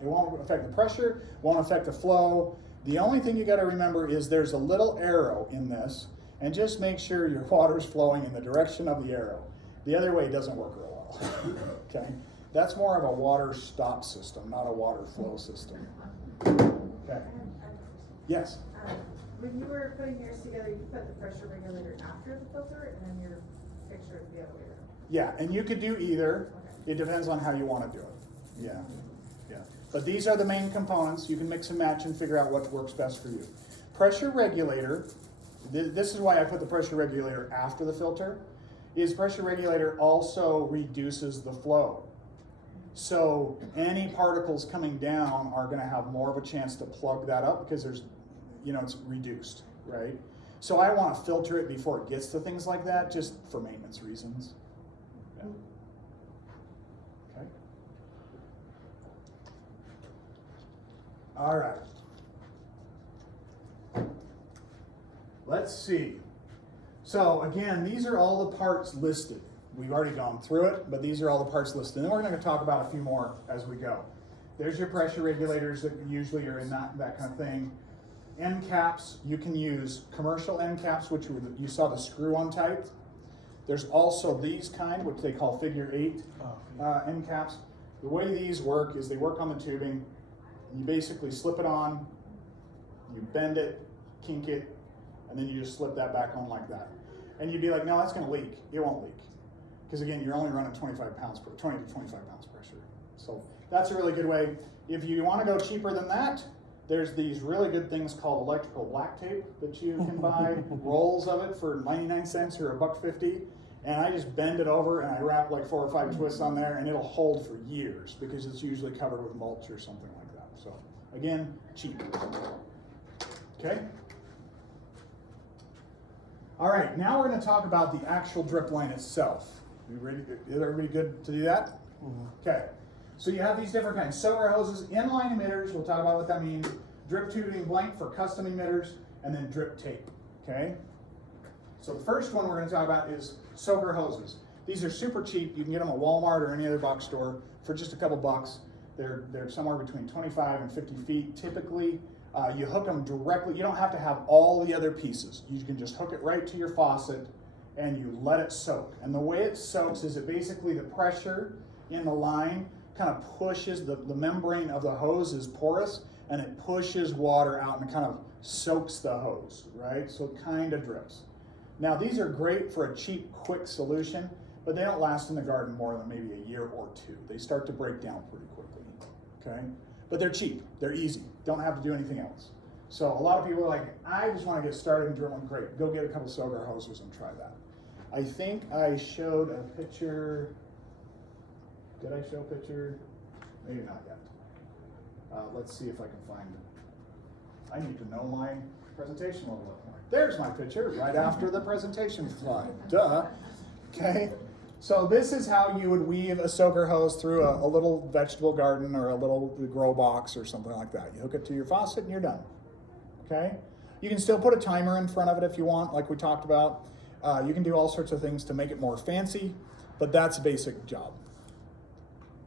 it won't affect the pressure, won't affect the flow. The only thing you got to remember is there's a little arrow in this, and just make sure your water's flowing in the direction of the arrow. The other way doesn't work real well. Okay, that's more of a water stop system, not a water flow system. Okay. Yes. When you were putting yours together, you put the pressure regulator after the filter, and then your picture is the other way around. Yeah, and you could do either. Okay. It depends on how you want to do it. Yeah. But these are the main components. You can mix and match and figure out what works best for you. Pressure regulator, this is why I put the pressure regulator after the filter, is pressure regulator also reduces the flow. So any particles coming down are going to have more of a chance to plug that up because there's, it's reduced, right? So I want to filter it before it gets to things like that, just for maintenance reasons. Yeah. Okay. All right. Let's see. So again, these are all the parts listed. We've already gone through it, but these are all the parts listed. And then we're going to talk about a few more as we go. There's your pressure regulators that usually are in that kind of thing. End caps, you can use commercial end caps, which you saw the screw-on type. There's also these kind, which they call figure 8 end caps. The way these work is they work on the tubing. You basically slip it on, you bend it, kink it, and then you just slip that back on like that. And you'd be like, no, that's going to leak. It won't leak. Because again, you're only running 20 to 25 pounds pressure. So that's a really good way. If you want to go cheaper than that, there's these really good things called electrical black tape that you can buy, rolls of it for 99 cents or $1.50. And I just bend it over and I wrap like 4 or 5 twists on there and it'll hold for years because it's usually covered with mulch or something like that. So again, cheap. Okay? All right, now we're going to talk about the actual drip line itself. You ready? Is everybody good to do that? Mm-hmm. Okay. So you have these different kinds. Soaker hoses, inline emitters, we'll talk about what that means. Drip tubing blank for custom emitters, and then drip tape, okay? So the first one we're going to talk about is soaker hoses. These are super cheap. You can get them at Walmart or any other box store for just a couple bucks. They're somewhere between 25 and 50 feet typically. You hook them directly. You don't have to have all the other pieces. You can just hook it right to your faucet and you let it soak. And the way it soaks is basically the pressure in the line kind of pushes, the membrane of the hose is porous, and it pushes water out and kind of soaks the hose, right? So it kind of drips. Now these are great for a cheap, quick solution, but they don't last in the garden more than maybe a year or two. They start to break down pretty quickly, okay? But they're cheap, they're easy, don't have to do anything else. So a lot of people are like, I just want to get started in drilling. Great, go get a couple soaker hoses and try that. I think I showed a picture. Did I show a picture? Maybe not yet. Let's see if I can find it. I need to know my presentation a little bit more. There's my picture right after the presentation slide. Duh. Okay. So this is how you would weave a soaker hose through a little vegetable garden or a little grow box or something like that. You hook it to your faucet and you're done. Okay. You can still put a timer in front of it if you want, like we talked about. You can do all sorts of things to make it more fancy, but that's a basic job.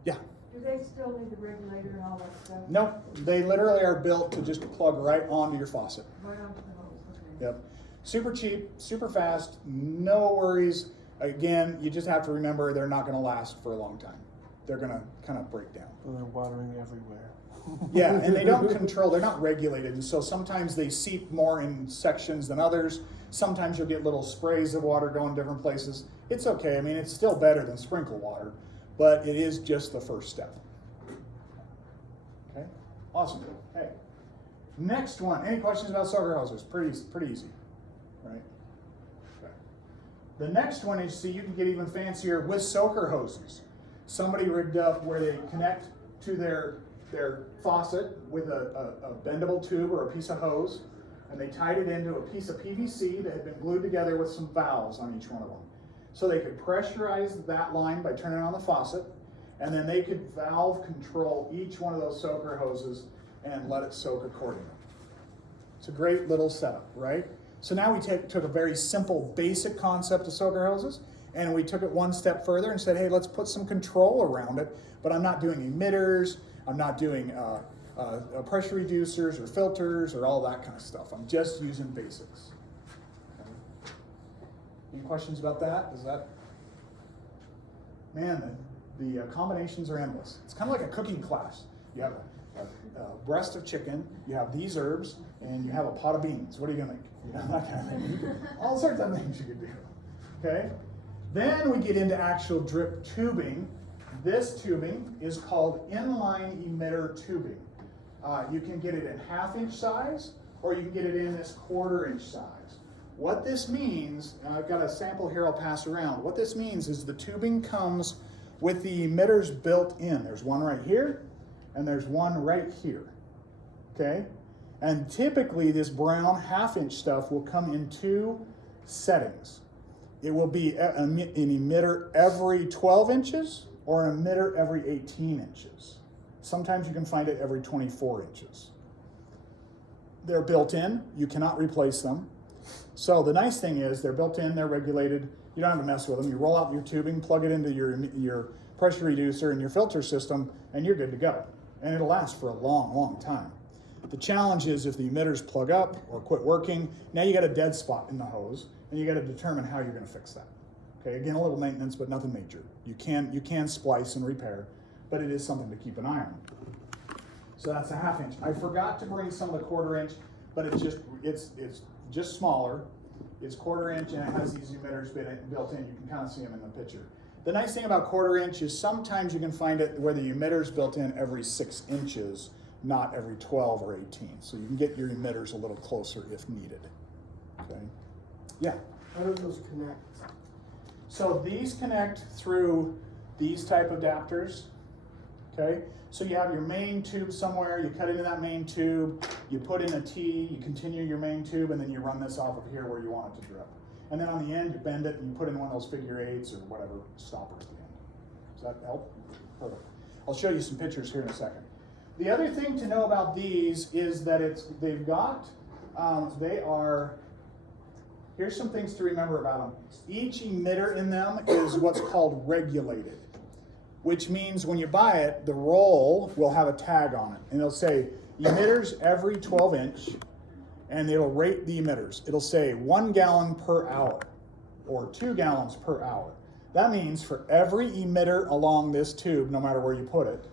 Yeah. Do they still need the regulator and all that stuff? Nope, they literally are built to just plug right onto your faucet. Right onto the hose, okay. Yep. Super cheap, super fast, no worries. Again, you just have to remember they're not going to last for a long time. They're going to kind of break down. And they're watering everywhere. Yeah, and they don't control, they're not regulated, and so sometimes they seep more in sections than others. Sometimes you'll get little sprays of water going different places. It's okay, I mean, it's still better than sprinkle water, but it is just the first step. Okay, awesome. Hey, next one. Any questions about soaker hoses? Pretty easy, right? Okay. The next one is, see, you can get even fancier with soaker hoses. Somebody rigged up where they connect to their faucet with a bendable tube or a piece of hose, and they tied it into a piece of PVC that had been glued together with some valves on each one of them. So they could pressurize that line by turning on the faucet, and then they could valve control each one of those soaker hoses and let it soak accordingly. It's a great little setup, right? So now we took a very simple, basic concept of soaker hoses, and we took it one step further and said, hey, let's put some control around it, but I'm not doing emitters, I'm not doing pressure reducers or filters or all that kind of stuff. I'm just using basics. Okay. Any questions about that? Is that, man, the combinations are endless. It's kind of like a cooking class. You have a breast of chicken, you have these herbs, and you have a pot of beans. What are you gonna make? You know, that kind of thing. All sorts of things you could do. Okay? Then we get into actual drip tubing. This tubing is called inline emitter tubing. You can get it in 1/2 inch size, or you can get it in this 1/4 inch size. What this means, and I've got a sample here I'll pass around. What this means is the tubing comes with the emitters built in. There's one right here, and there's one right here. Okay? And typically this brown 1/2 inch stuff will come in 2 settings. It will be an emitter every 12 inches or an emitter every 18 inches. Sometimes you can find it every 24 inches. They're built in, you cannot replace them. So the nice thing is they're built in, they're regulated, you don't have to mess with them. You roll out your tubing, plug it into your pressure reducer and your filter system, and you're good to go. And it'll last for a long, long time. The challenge is if the emitters plug up or quit working, now you got a dead spot in the hose, and you got to determine how you're going to fix that. Okay, again, a little maintenance, but nothing major. You can splice and repair, but it is something to keep an eye on. So that's a 1/2 inch. I forgot to bring some of the 1/4 inch, but it's just smaller. It's 1/4 inch and it has these emitters built in. You can kind of see them in the picture. The nice thing about 1/4 inch is sometimes you can find it where the emitter's built in every 6 inches, not every 12 or 18. So you can get your emitters a little closer if needed. Okay. Yeah. How do those connect? So these connect through these type of adapters. Okay. So you have your main tube somewhere, you cut into that main tube, you put in a T, you continue your main tube, and then you run this off of here where you want it to drip. And then on the end, you bend it and you put in one of those figure 8s or whatever stoppers at the end. Does that help? Perfect. I'll show you some pictures here in a second. The other thing to know about these is that here's some things to remember about them. Each emitter in them is what's called regulated, which means when you buy it, the roll will have a tag on it, and it'll say emitters every 12 inch, and it'll rate the emitters. It'll say 1 gallon per hour. or 2 gallons per hour. That means for every emitter along this tube, no matter where you put it,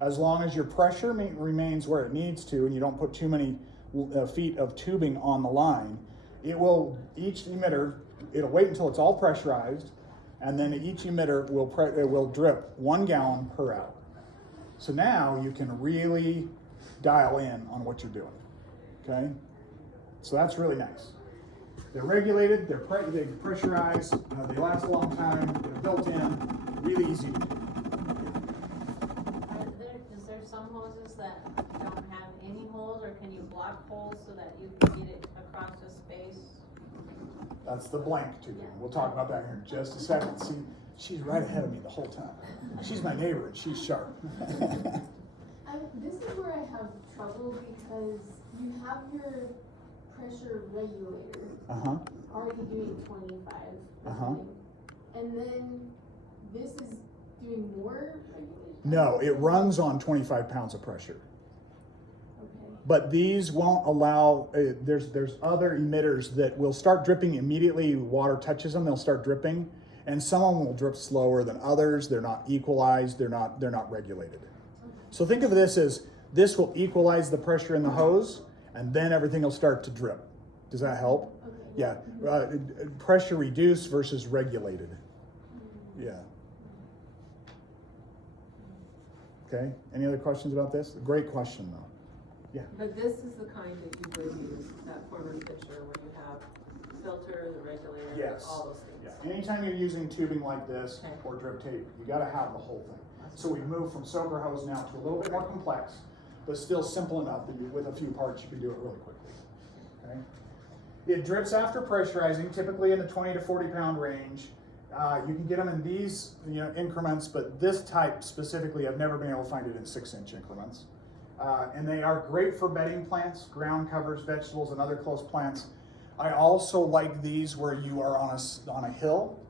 as long as your pressure remains where it needs to and you don't put too many feet of tubing on the line, each emitter, it'll wait until it's all pressurized, and then each emitter will drip 1 gallon per hour. So now you can really dial in on what you're doing, okay? So that's really nice. They're regulated, they're pressurized, they last a long time, they're built in, really easy to do. Is there some hoses that don't have any holes, or can you block holes so that you can get it across a space? That's the blank tubing. We'll talk about that here in just a second. See, she's right ahead of me the whole time. She's my neighbor and she's sharp. This is where I have trouble because you have your pressure regulator already doing 25 or something. And then this is doing more regulation? No, it runs on 25 pounds of pressure. Okay. But these won't allow, there's other emitters that will start dripping immediately water touches them, they'll start dripping. And some of them will drip slower than others. They're not equalized, they're not regulated. So think of this as, this will equalize the pressure in the hose, and then everything will start to drip. Does that help? Okay. Yeah, pressure reduced versus regulated. Yeah. Okay, any other questions about this? Great question though. Yeah. But this is the kind that you would use, that former picture where you have filter, the regulator, Yes. all those things. Yeah. Anytime you're using tubing like this Okay. or drip tape, you gotta have the whole thing. So we've moved from soaker hose now to a little bit more complex, but still simple enough that with a few parts you can do it really quickly. Okay. It drips after pressurizing, typically in the 20 to 40 pound range. You can get them in these increments, but this type specifically, I've never been able to find it in 6-inch increments. And they are great for bedding plants, ground covers, vegetables, and other close plants. I also like these where you are on a hill,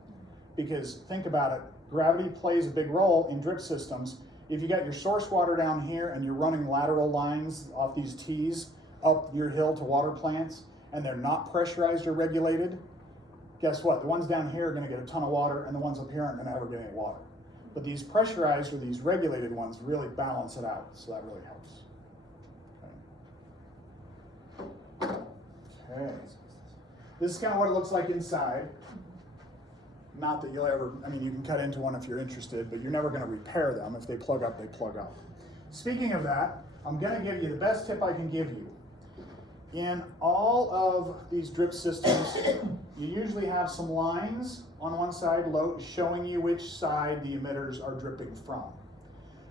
because think about it, gravity plays a big role in drip systems. If you got your source water down here and you're running lateral lines off these tees up your hill to water plants, and they're not pressurized or regulated, guess what? The ones down here are gonna get a ton of water, and the ones up here aren't gonna ever get any water. But these pressurized or these regulated ones really balance it out, so that really helps. Okay. This is kind of what it looks like inside. Not that you'll ever, I mean, you can cut into one if you're interested, but you're never gonna repair them. If they plug up, they plug up. Speaking of that, I'm gonna give you the best tip I can give you. In all of these drip systems, you usually have some lines on one side showing you which side the emitters are dripping from.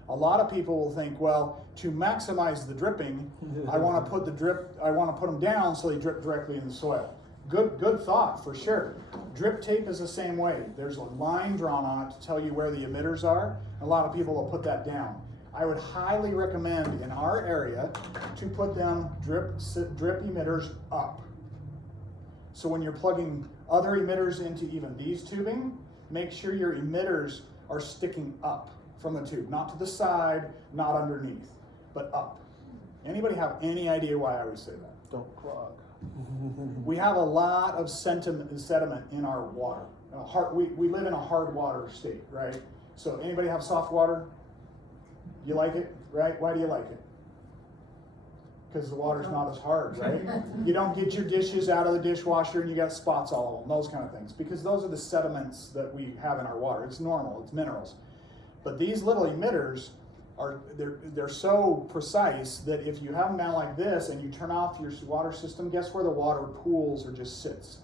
A lot of people will think, well, to maximize the dripping, I want to put them down so they drip directly in the soil. Good thought, for sure. Drip tape is the same way. There's a line drawn on it to tell you where the emitters are. A lot of people will put that down. I would highly recommend in our area to put them drip emitters up. So when you're plugging other emitters into even these tubing, make sure your emitters are sticking up from the tube, not to the side, not underneath, but up. Anybody have any idea why I always say that? Don't clog. We have a lot of sediment in our water. We live in a hard water state, right? So anybody have soft water? You like it, right? Why do you like it? Because the water's not as hard, right? You don't get your dishes out of the dishwasher and you got spots all over them, those kind of things. Because those are the sediments that we have in our water. It's normal, it's minerals. But these little emitters, they're so precise that if you have them down like this and you turn off your water system, guess where the water pools or just sits?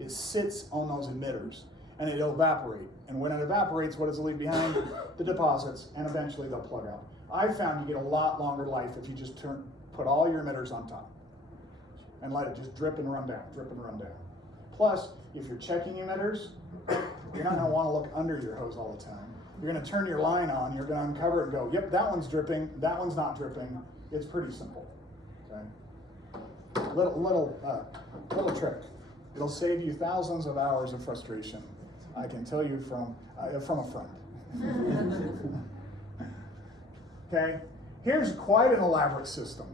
It sits on those emitters and it'll evaporate. And when it evaporates, what does it leave behind? The deposits, and eventually they'll plug out. I've found you get a lot longer life if you just put all your emitters on top and let it just drip and run down, drip and run down. Plus, if you're checking emitters, you're not gonna wanna look under your hose all the time. You're gonna turn your line on, you're gonna uncover it and go, yep, that one's dripping, that one's not dripping. It's pretty simple, okay? Little trick. It'll save you thousands of hours of frustration. I can tell you from a friend. Okay, here's quite an elaborate system.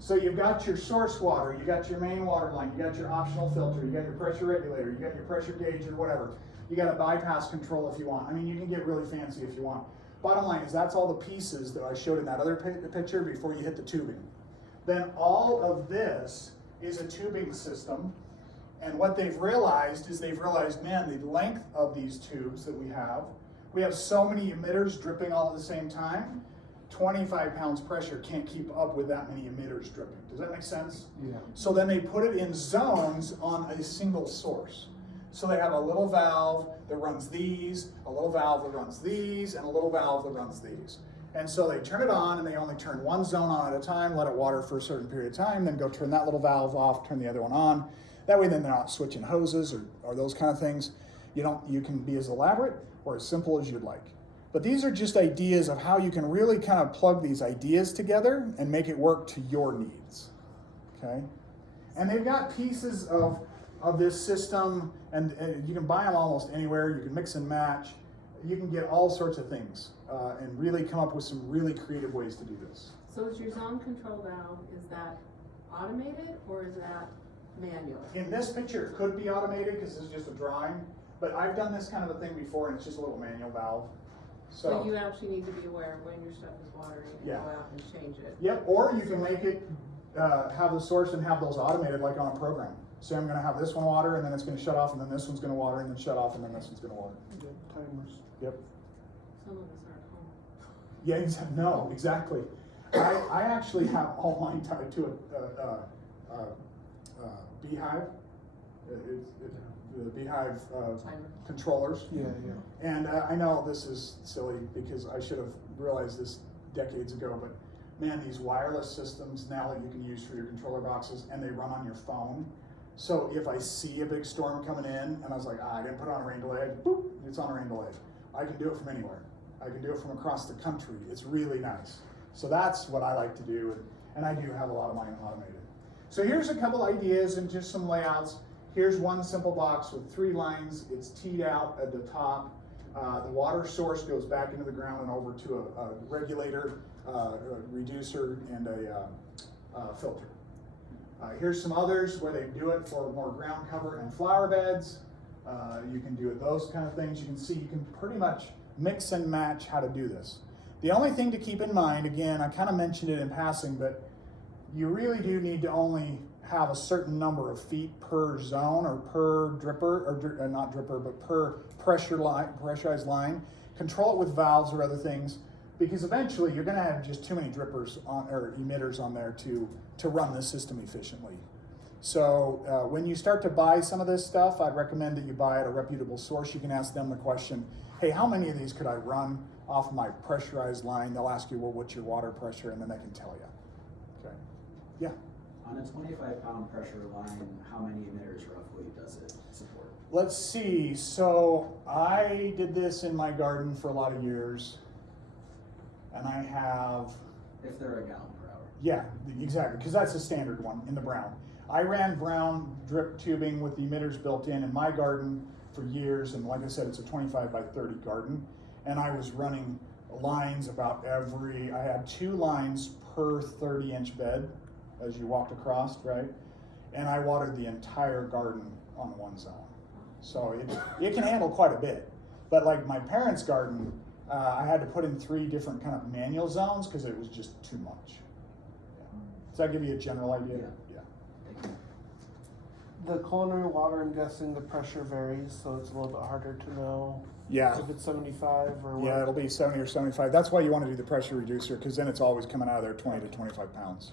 So you've got your source water, you got your main water line, you got your optional filter, you got your pressure regulator, you got your pressure gauge or whatever. You got a bypass control if you want. I mean, you can get really fancy if you want. Bottom line is that's all the pieces that I showed in that other picture before you hit the tubing. Then all of this is a tubing system. And what they've realized is man, the length of these tubes that we have so many emitters dripping all at the same time, 25 pounds pressure can't keep up with that many emitters dripping. Does that make sense? Yeah. So then they put it in zones on a single source. So they have a little valve that runs these, a little valve that runs these, and a little valve that runs these. And so they turn it on, and they only turn one zone on at a time, let it water for a certain period of time, then go turn that little valve off, turn the other one on. That way then they're not switching hoses or those kind of things. You can be as elaborate or as simple as you'd like. But these are just ideas of how you can really kind of plug these ideas together and make it work to your needs, okay? And they've got pieces of this system, and you can buy them almost anywhere. You can mix and match. You can get all sorts of things and really come up with some really creative ways to do this. So is your zone control valve, is that automated or is that manual? In this picture, it could be automated because this is just a drawing, but I've done this kind of a thing before, and it's just a little manual valve. So you actually need to be aware of when your stuff is watering and Yeah. go out and change it. Yep, or you can make it have the source and have those automated like on a program. So I'm gonna have this one water, and then it's gonna shut off, and then this one's gonna water, and then shut off, and then this one's gonna water. Yeah, timers. Yep. Some of us aren't home. Yeah, no, exactly. I actually have all mine tied to a beehive. The beehive Timer. controllers. Yeah. And I know this is silly because I should have realized this decades ago, but man, these wireless systems now that you can use for your controller boxes, and they run on your phone. So if I see a big storm coming in, and I was like, I didn't put on a rain delay, boop, it's on a rain delay. I can do it from anywhere. I can do it from across the country. It's really nice. So that's what I like to do, and I do have a lot of mine automated. So here's a couple ideas and just some layouts. Here's one simple box with 3 lines. It's teed out at the top. The water source goes back into the ground and over to a regulator, a reducer, and a filter. Here's some others where they do it for more ground cover and flower beds. You can do it those kind of things. You can see you can pretty much mix and match how to do this. The only thing to keep in mind, again, I kind of mentioned it in passing, but you really do need to only have a certain number of feet per zone or per dripper, or not dripper, but per pressurized line. Control it with valves or other things, because eventually you're going to have just too many drippers or emitters on there to run the system efficiently. So when you start to buy some of this stuff, I'd recommend that you buy at a reputable source. You can ask them the question, hey, how many of these could I run off my pressurized line? They'll ask you, well, what's your water pressure? And then they can tell you. Okay. Yeah. On a 25-pound pressure line, how many emitters roughly does it support? Let's see. So I did this in my garden for a lot of years, and I have. If they're a gallon per hour. Yeah, exactly, because that's the standard one in the brown. I ran brown drip tubing with the emitters built in my garden for years, and like I said, it's a 25 by 30 garden, and I was running lines about I had 2 lines per 30-inch bed as you walked across, right? And I watered the entire garden on one zone. So it can handle quite a bit. But like my parents' garden, I had to put in 3 different kind of manual zones because it was just too much. Yeah. Does that give you a general idea? Yeah. The culinary water, I'm guessing the pressure varies, so it's a little bit harder to know. Yeah. If it's 75 or what. Yeah, it'll be 70 or 75. That's why you want to do the pressure reducer, because then it's always coming out of there 20 to 25 pounds.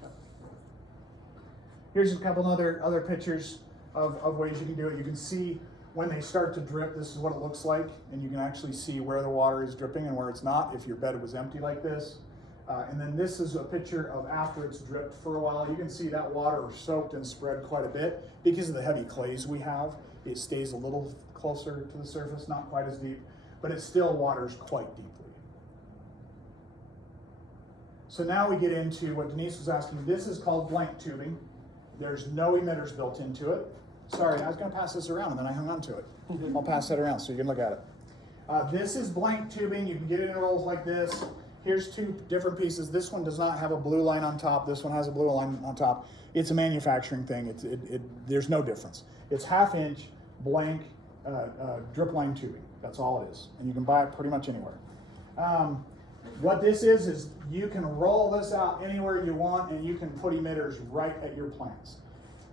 Here's a couple other pictures of ways you can do it. You can see when they start to drip, this is what it looks like, and you can actually see where the water is dripping and where it's not if your bed was empty like this. And then this is a picture of after it's dripped for a while. You can see that water soaked and spread quite a bit. Because of the heavy clays we have, it stays a little closer to the surface, not quite as deep, but it still waters quite deeply. So now we get into what Denise was asking. This is called blank tubing. There's no emitters built into it. Sorry, I was going to pass this around and then I hung on to it. I'll pass that around so you can look at it. This is blank tubing. You can get it in rolls like this. here's two different pieces. This one does not have a blue line on top. This one has a blue line on top. It's a manufacturing thing. There's no difference. It's 1/2 inch blank drip line tubing. That's all it is. And you can buy it pretty much anywhere. What this is you can roll this out anywhere you want, and you can put emitters right at your plants.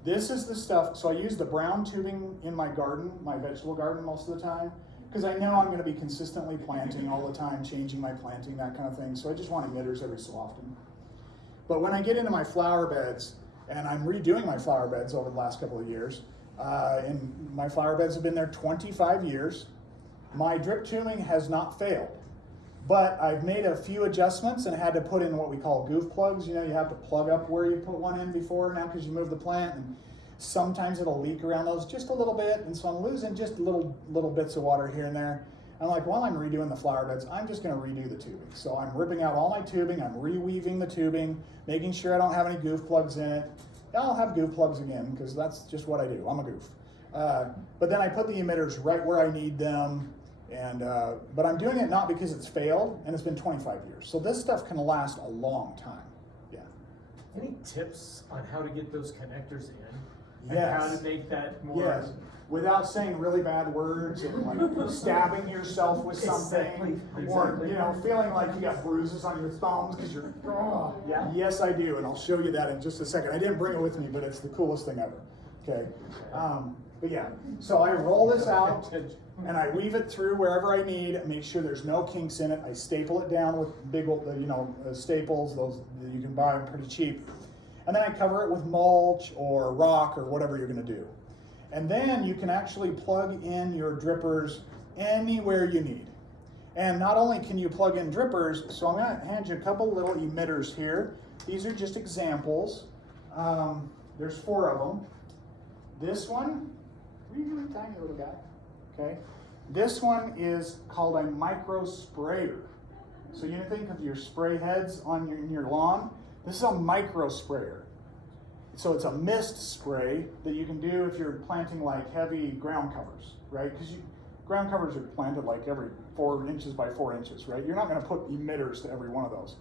This is the stuff, so I use the brown tubing in my garden, my vegetable garden most of the time, because I know I'm going to be consistently planting all the time, changing my planting, that kind of thing. So I just want emitters every so often. But when I get into my flower beds, and I'm redoing my flower beds over the last couple of years, and my flower beds have been there 25 years, my drip tubing has not failed. But I've made a few adjustments and had to put in what we call goof plugs. You know, you have to plug up where you put one in before now because you move the plant, and sometimes it'll leak around those just a little bit, and so I'm losing just little bits of water here and there. I'm like, while I'm redoing the flower beds, I'm just going to redo the tubing. So I'm ripping out all my tubing, I'm reweaving the tubing, making sure I don't have any goof plugs in it. I'll have goof plugs again because that's just what I do. I'm a goof. But then I put the emitters right where I need them. And but I'm doing it not because it's failed, and it's been 25 years. So this stuff can last a long time. Yeah. Any tips on how to get those connectors in? And Yes. how to make that more? Yes. Without saying really bad words and like stabbing yourself with something, Exactly. or feeling like you got bruises on your thumbs because you're. Oh. Yeah. Yes, I do, and I'll show you that in just a second. I didn't bring it with me, but it's the coolest thing ever. Okay. But yeah, so I roll this out. And I weave it through wherever I need, make sure there's no kinks in it. I staple it down with big old, staples, those that you can buy them pretty cheap. And then I cover it with mulch or rock or whatever you're gonna do. And then you can actually plug in your drippers anywhere you need. And not only can you plug in drippers, so I'm gonna hand you a couple little emitters here. These are just examples. There's 4 of them. This one, really tiny little guy. Okay, this one is called a micro sprayer. So you think of your spray heads in your lawn. This is a micro sprayer. So it's a mist spray that you can do if you're planting like heavy ground covers, right? Because ground covers are planted like every 4 inches by 4 inches, right? You're not going to put emitters to every one of those.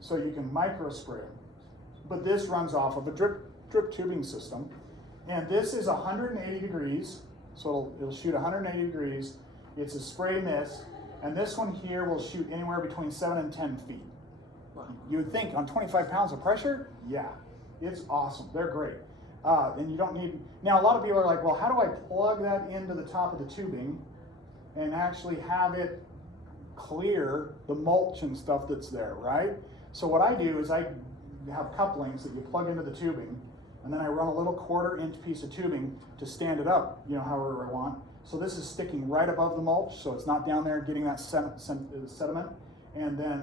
So you can micro spray them. But this runs off of a drip tubing system, and this is 180 degrees. So it'll shoot 180 degrees. It's a spray mist, and this one here will shoot anywhere between 7 and 10 feet. You would think on 25 pounds of pressure, yeah, it's awesome. They're great. And you don't need, now a lot of people are like, well, how do I plug that into the top of the tubing and actually have it clear the mulch and stuff that's there, right? So what I do is I have couplings that you plug into the tubing, and then I run a little 1/4 inch piece of tubing to stand it up, however I want. So this is sticking right above the mulch, so it's not down there getting that sediment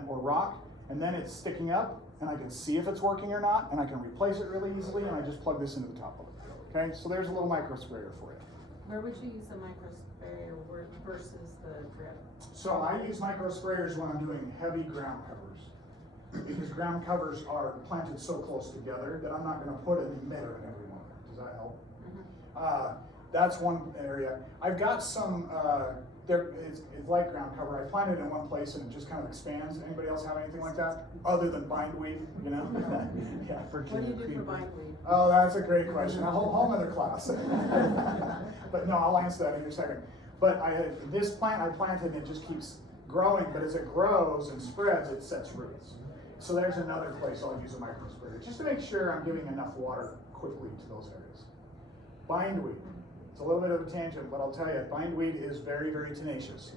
or rock, and then it's sticking up, and I can see if it's working or not, and I can replace it really easily, and I just plug this into the top of it. Okay, so there's a little micro sprayer for you. Where would you use the micro sprayer versus the drip? So I use micro sprayers when I'm doing heavy ground covers, because ground covers are planted so close together that I'm not going to put an emitter in every one. Does that help? Mm-hmm. That's one area. I've got some, it's like ground cover. I plant it in one place and it just kind of expands. Anybody else have anything like that? Other than bindweed, Yeah, What do you do for bindweed? Oh, that's a great question. A whole other class. But no, I'll answer that in a second. But this plant I planted and it just keeps growing, but as it grows and spreads, it sets roots. So there's another place I'll use a micro sprayer, just to make sure I'm giving enough water quickly to those areas. Bindweed. It's a little bit of a tangent, but I'll tell you, bindweed is very, very tenacious.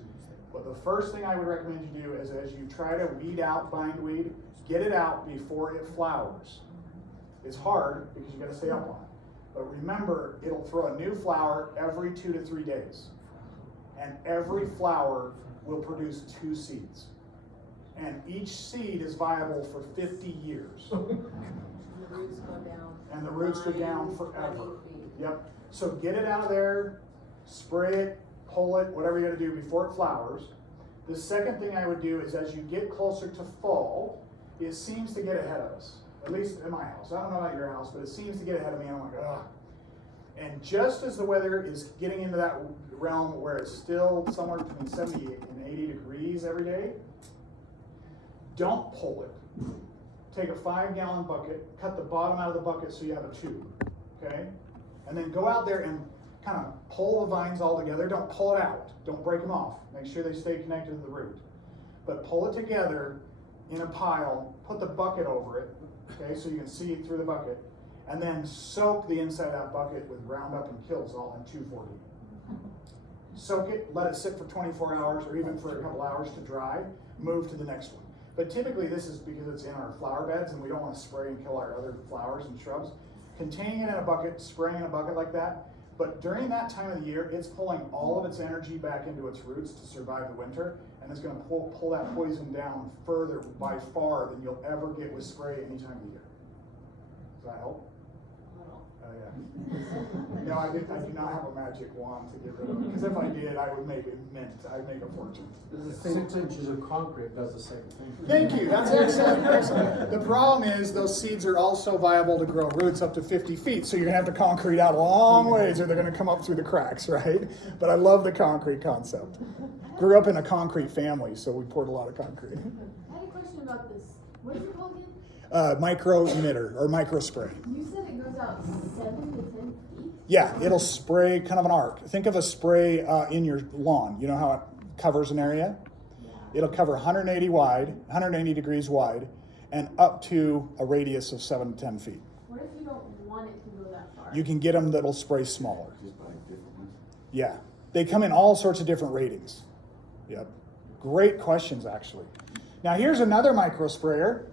But the first thing I would recommend you do is, as you try to weed out bindweed, get it out before it flowers. It's hard because you got to stay up on it. But remember, it'll throw a new flower every 2 to 3 days. And every flower will produce 2 seeds. And each seed is viable for 50 years. And the roots go down. And the roots go down forever. 20 feet. Yep. So get it out of there, spray it, pull it, whatever you got to do before it flowers. The second thing I would do is, as you get closer to fall, it seems to get ahead of us. At least in my house. I don't know about your house, but it seems to get ahead of me, and I'm like, ugh. And just as the weather is getting into that realm where it's still somewhere between 70 and 80 degrees every day, Don't pull it. Take a 5-gallon bucket, cut the bottom out of the bucket so you have a tube, okay? And then go out there and kind of pull the vines all together. Don't pull it out. Don't break them off. Make sure they stay connected to the root. But pull it together in a pile, put the bucket over it, okay, so you can see it through the bucket, and then soak the inside of that bucket with Roundup and Killsol and 2,4-D. Soak it, let it sit for 24 hours or even for a couple hours to dry, move to the next one. But typically this is because it's in our flower beds and we don't want to spray and kill our other flowers and shrubs. Containing it in a bucket, spraying in a bucket like that, but during that time of the year, it's pulling all of its energy back into its roots to survive the winter, and it's going to pull that poison down further by far than you'll ever get with spray any time of the year. Does that help? Oh yeah. No, I do not have a magic wand to get rid of it, because if I did, I would make it mint. I'd make a fortune. 6 inches of concrete does the same thing. Thank you, that's excellent, excellent. The problem is those seeds are also viable to grow roots up to 50 feet, so you're gonna have to concrete out a long ways or they're gonna come up through the cracks, right? But I love the concrete concept. Grew up in a concrete family, so we poured a lot of concrete. I had a question about this. What is it called again? Micro emitter or micro spray. You said it goes out 7 to 10 feet? Yeah, it'll spray kind of an arc. Think of a spray in your lawn. You know how it covers an area? Yeah. It'll cover 180 degrees wide, and up to a radius of 7 to 10 feet. What if you don't want it to go that far? You can get them that'll spray smaller. Yeah, they come in all sorts of different ratings. Yep, great questions actually. Now here's another micro sprayer,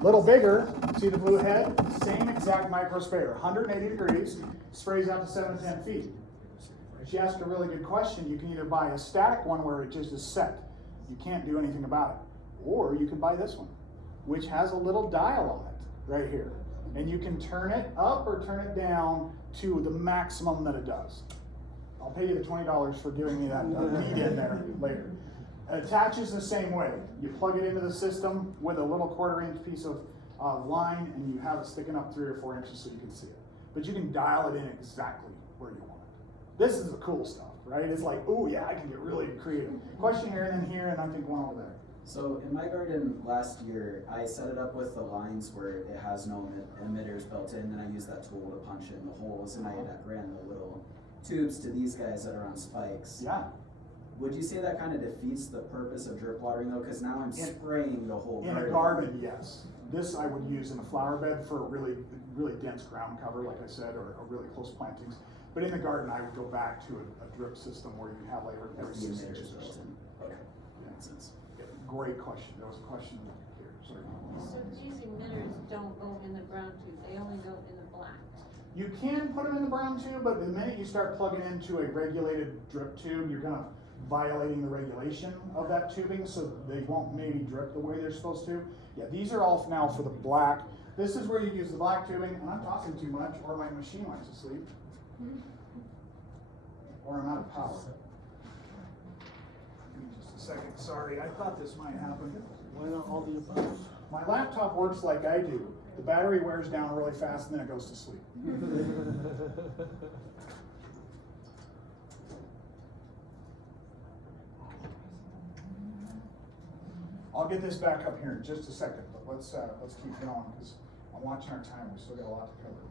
a little bigger. See the blue head? Same exact micro sprayer, 180 degrees, sprays out to 7 to 10 feet. She asked a really good question. You can either buy a static one where it just is set. You can't do anything about it. Or you can buy this one, which has a little dial on it right here. And you can turn it up or turn it down to the maximum that it does. I'll pay you the $20 for giving me that lead in there later. It attaches the same way. You plug it into the system with a little 1/4-inch piece of line, and you have it sticking up 3 or 4 inches so you can see it. But you can dial it in exactly where you want it. This is the cool stuff, right? It's like, oh yeah, I can get really creative. Question here and then here, and I think one over there. So in my garden last year, I set it up with the lines where it has no emitters built in, and I used that tool to punch in the holes, and I ran the little tubes to these guys that are on spikes. Yeah. Would you say that kind of defeats the purpose of drip watering though? Because now I'm spraying the whole garden. In a garden, yes. This I would use in a flower bed for a really, really dense ground cover, like I said, or really close plantings. But in the garden, I would go back to a drip system where you have like every 6 inches or so. Okay, makes sense. Yeah, great question. There was a question here. Sorry. So these emitters don't go in the brown tube, they only go in the black. You can put them in the brown tube, but the minute you start plugging into a regulated drip tube, you're kind of violating the regulation of that tubing, so they won't maybe drip the way they're supposed to. Yeah, these are all now for the black. This is where you use the black tubing, and I'm talking too much, or my machine likes to sleep. Or I'm out of power. Give me just a second. Sorry, I thought this might happen. Why not all the above? My laptop works like I do. The battery wears down really fast and then it goes to sleep. I'll get this back up here in just a second, but let's keep going because I'm watching our time. We still got a lot to cover.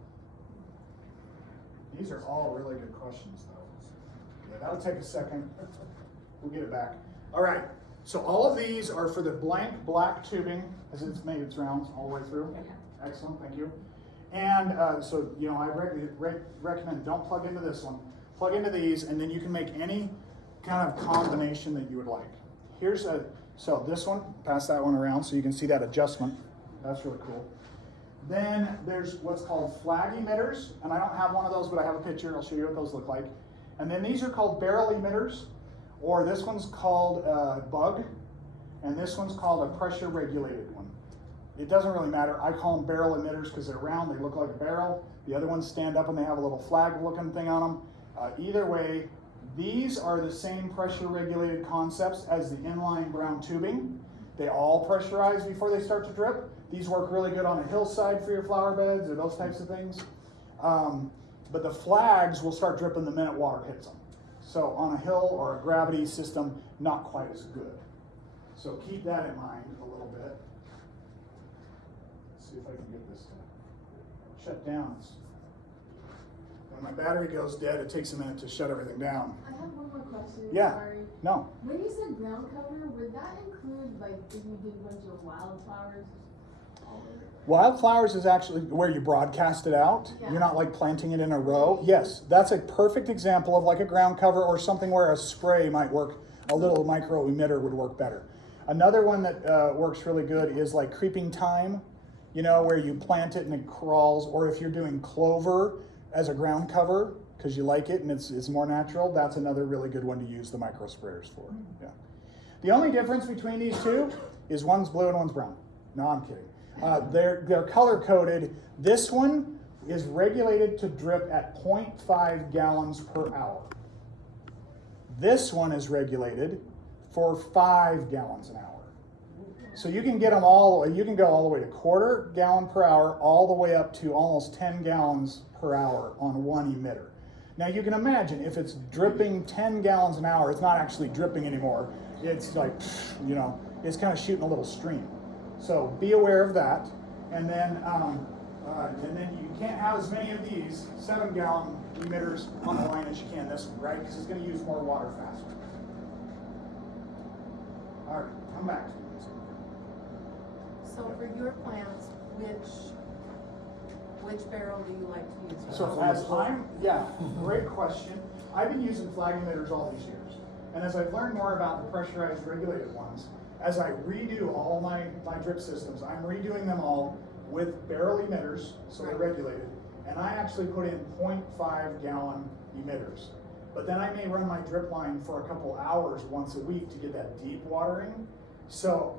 These are all really good questions, though. Yeah, that'll take a second. We'll get it back. All right. So all of these are for the blank black tubing, as it's made its rounds all the way through. Excellent, thank you. And so, you know, I recommend don't plug into this one. Plug into these, and then you can make any kind of combination that you would like. So this one, pass that one around so you can see that adjustment. That's really cool. Then there's what's called flag emitters, and I don't have one of those, but I have a picture. I'll show you what those look like. And then these are called barrel emitters, or this one's called bug, and this one's called a pressure regulated one. It doesn't really matter. I call them barrel emitters because they're round, they look like a barrel. The other ones stand up and they have a little flag looking thing on them. Either way, these are the same pressure regulated concepts as the inline brown tubing. They all pressurize before they start to drip. These work really good on a hillside for your flower beds or those types of things. But the flags will start dripping the minute water hits them. So on a hill or a gravity system, not quite as good. So keep that in mind a little bit. see if I can get this to shut down. When my battery goes dead, it takes a minute to shut everything down. I have one more question, Yeah. sorry. No. When you said ground cover, would that include like if you did a bunch of wildflowers? Wildflowers is actually where you broadcast it out. Yeah. You're not like planting it in a row. Yes, that's a perfect example of like a ground cover or something where a spray might work, a little micro emitter would work better. Another one that works really good is like creeping thyme, you know, where you plant it and it crawls, or if you're doing clover as a ground cover because you like it and it's more natural, that's another really good one to use the micro sprayers for. Yeah. The only difference between these two is one's blue and one's brown. No, I'm kidding. They're color coded. This one is regulated to drip at 0.5 gallons per hour. This one is regulated for 5 gallons an hour. So you can get them all, you can go all the way to 1/4 gallon per hour, all the way up to almost 10 gallons per hour on one emitter. Now you can imagine if it's dripping 10 gallons an hour, it's not actually dripping anymore. It's like, you know, it's kind of shooting a little stream. So be aware of that. And then you can't have as many of these 7-gallon emitters on the line as you can this one, right? Because it's going to use more water faster. All right, come back to this. So for your plants, which barrel do you like to use? So great question. I've been using flag emitters all these years. And as I've learned more about the pressurized regulated ones, as I redo all my drip systems, I'm redoing them all with barrel emitters, so they're regulated, and I actually put in 0.5 gallon emitters. But then I may run my drip line for a couple hours once a week to get that deep watering. So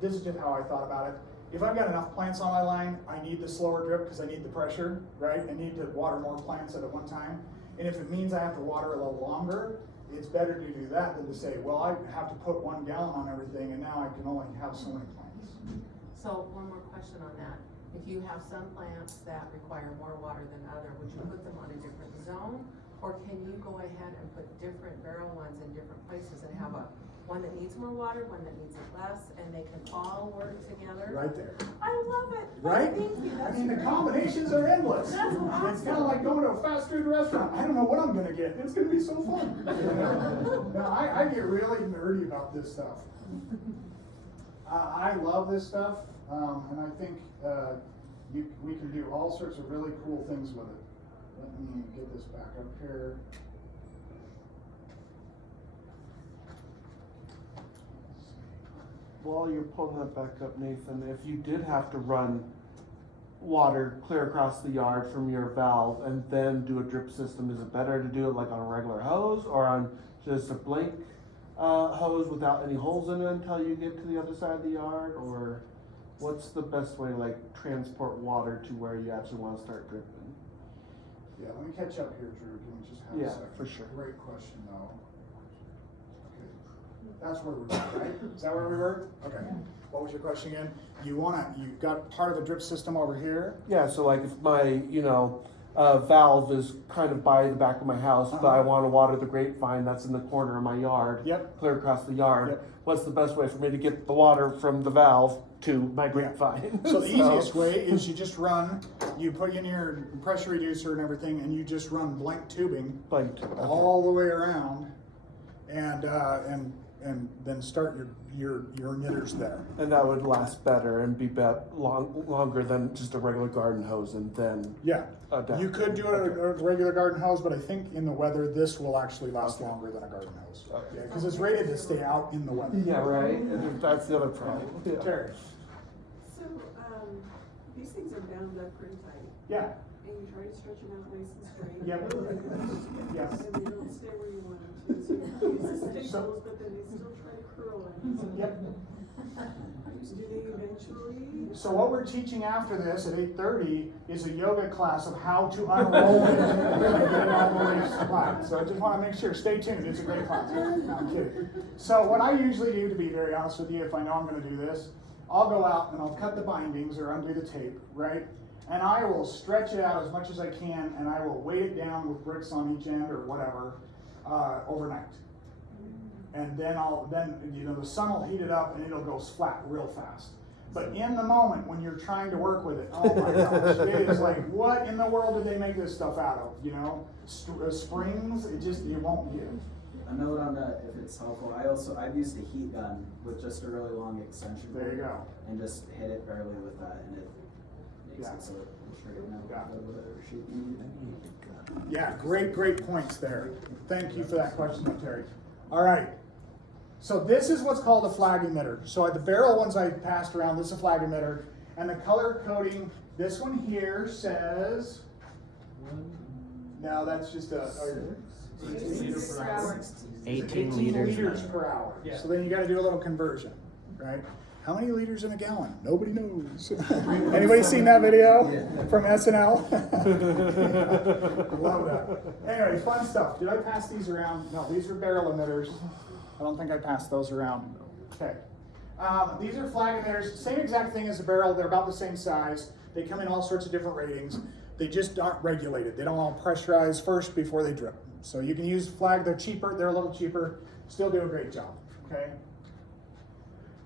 this is just how I thought about it. If I've got enough plants on my line, I need the slower drip because I need the pressure, right? I need to water more plants at one time. And if it means I have to water a little longer, it's better to do that than to say, well, I have to put 1 gallon on everything and now I can only have so many plants. So one more question on that. If you have some plants that require more water than other, would you put them on a different zone? Or can you go ahead and put different barrel ones in different places and have one that needs more water, one that needs it less, and they can all work together? Right there. I love it. Right? Thank you. I mean, the combinations are endless. That's awesome. It's kind of like going to a fast food restaurant. I don't know what I'm going to get. It's going to be so fun. No, I get really nerdy about this stuff. I love this stuff, and I think we can do all sorts of really cool things with it. Let me get this back up here. While you're pulling that back up, Nathan, if you did have to run water clear across the yard from your valve and then do a drip system, is it better to do it like on a regular hose or on just a blank hose without any holes in it until you get to the other side of the yard? Or what's the best way to like transport water to where you actually want to start dripping? Yeah, let me catch up here, Drew. Can we just have a second? For sure. Great question, though. That's where we were, right? Is that where we were? Okay. What was your question again? You've got part of the drip system over here. Yeah, so like if my, valve is kind of by the back of my house, but I want to water the grapevine that's in the corner of my yard, clear across the yard, what's the best way for me to get the water from the valve to my grapevine? So the easiest way is you put in your pressure reducer and everything, and you just run blank tubing all the way around, and then start your emitters there. And that would last better and be longer than just a regular garden hose and then You could do a regular garden hose, but I think in the weather this will actually last longer than a garden hose. Yeah, because it's rated to stay out in the weather. Yeah, right. And that's the other problem. Yeah. Terry. So, these things are bound up pretty tight. Yeah. And you try to stretch them out nice and straight. Yep. Yes. And they don't stay where you want them to. So you use the staples, but then they still try to curl it. Yep. Do they eventually? So what we're teaching after this at 8:30 is a yoga class of how to unroll it and really get it all the way flat. So I just want to make sure, stay tuned, it's a great class. No, I'm kidding. So what I usually do, to be very honest with you, if I know I'm going to do this, I'll go out and I'll cut the bindings or undo the tape, right? And I will stretch it out as much as I can, and I will weight it down with bricks on each end or whatever overnight. And then the sun will heat it up and it'll go flat real fast. But in the moment, when you're trying to work with it, oh my gosh, it is like, what in the world did they make this stuff out of, you know? Springs, it won't give. A note on that, if it's helpful, I've used a heat gun with just a really long extension There you cord go. and just hit it barely with that, and it makes Yeah. it so it'll straighten out Yeah. whatever shape you need. Yeah, great points there. Thank you for that question, Terry. All right. So this is what's called a flag emitter. So the barrel ones I passed around, this is a flag emitter. And the color coding, this one here says, no, that's just a 18 liters per hour. Yeah. So then you gotta do a little conversion, right? How many liters in a gallon? Nobody knows. Anybody seen that video from SNL? Love that. Anyway, fun stuff. Did I pass these around? No, these are barrel emitters. I don't think I passed those around. Okay. These are flag emitters. Same exact thing as the barrel. They're about the same size. They come in all sorts of different ratings. They just aren't regulated. They don't all pressurize first before they drip. So you can use flag. They're cheaper. They're a little cheaper. Still do a great job. Okay.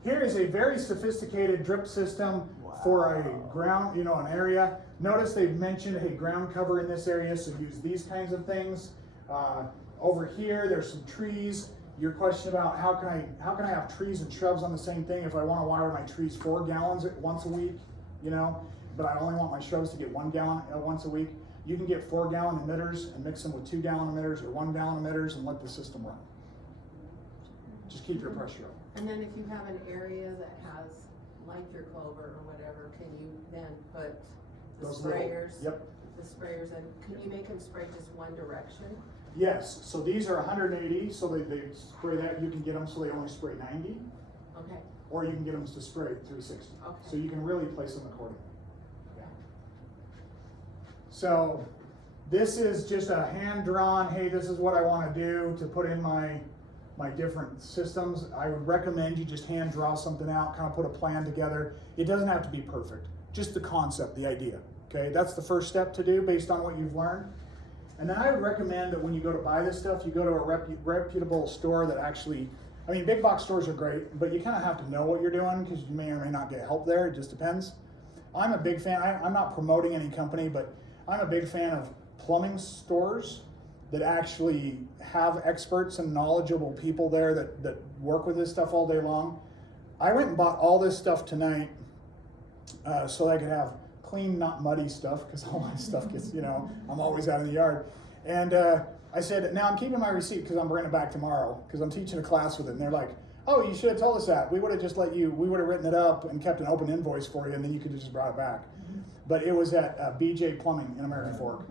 Here is a very sophisticated drip system for a ground, an area. Notice they've mentioned a ground cover in this area, so use these kinds of things. Over here, there's some trees. Your question about how can I have trees and shrubs on the same thing if I want to water my trees 4 gallons once a week, but I only want my shrubs to get 1 gallon once a week. You can get 4-gallon emitters and mix them with 2-gallon emitters or 1-gallon emitters and let the system run. Just keep your pressure up. And then if you have an area that has, like your clover or whatever, can you then put the Those little- sprayers? Yep. The sprayers, and can you make them spray just one direction? Yes, so these are 180, so they spray that. You can get them so they only spray 90, Okay, or you can get them to spray 360. Okay. So you can really place them accordingly. Yeah. So this is just a hand-drawn, hey, this is what I want to do to put in my different systems. I would recommend you just hand draw something out, kind of put a plan together. It doesn't have to be perfect, just the concept, the idea. Okay, that's the first step to do based on what you've learned. And then I would recommend that when you go to buy this stuff, you go to a reputable store that actually, big box stores are great, but you kind of have to know what you're doing because you may or may not get help there. It just depends. I'm a big fan, I'm not promoting any company, but I'm a big fan of plumbing stores that actually have experts and knowledgeable people there that work with this stuff all day long. I went and bought all this stuff tonight so I could have clean, not muddy stuff, because all my stuff gets, I'm always out in the yard. And I said, now I'm keeping my receipt because I'm bringing it back tomorrow because I'm teaching a class with it. And they're like, oh, you should have told us that. We would have just we would have written it up and kept an open invoice for you, and then you could have just brought it back. But it was at BJ Plumbing in American Fork.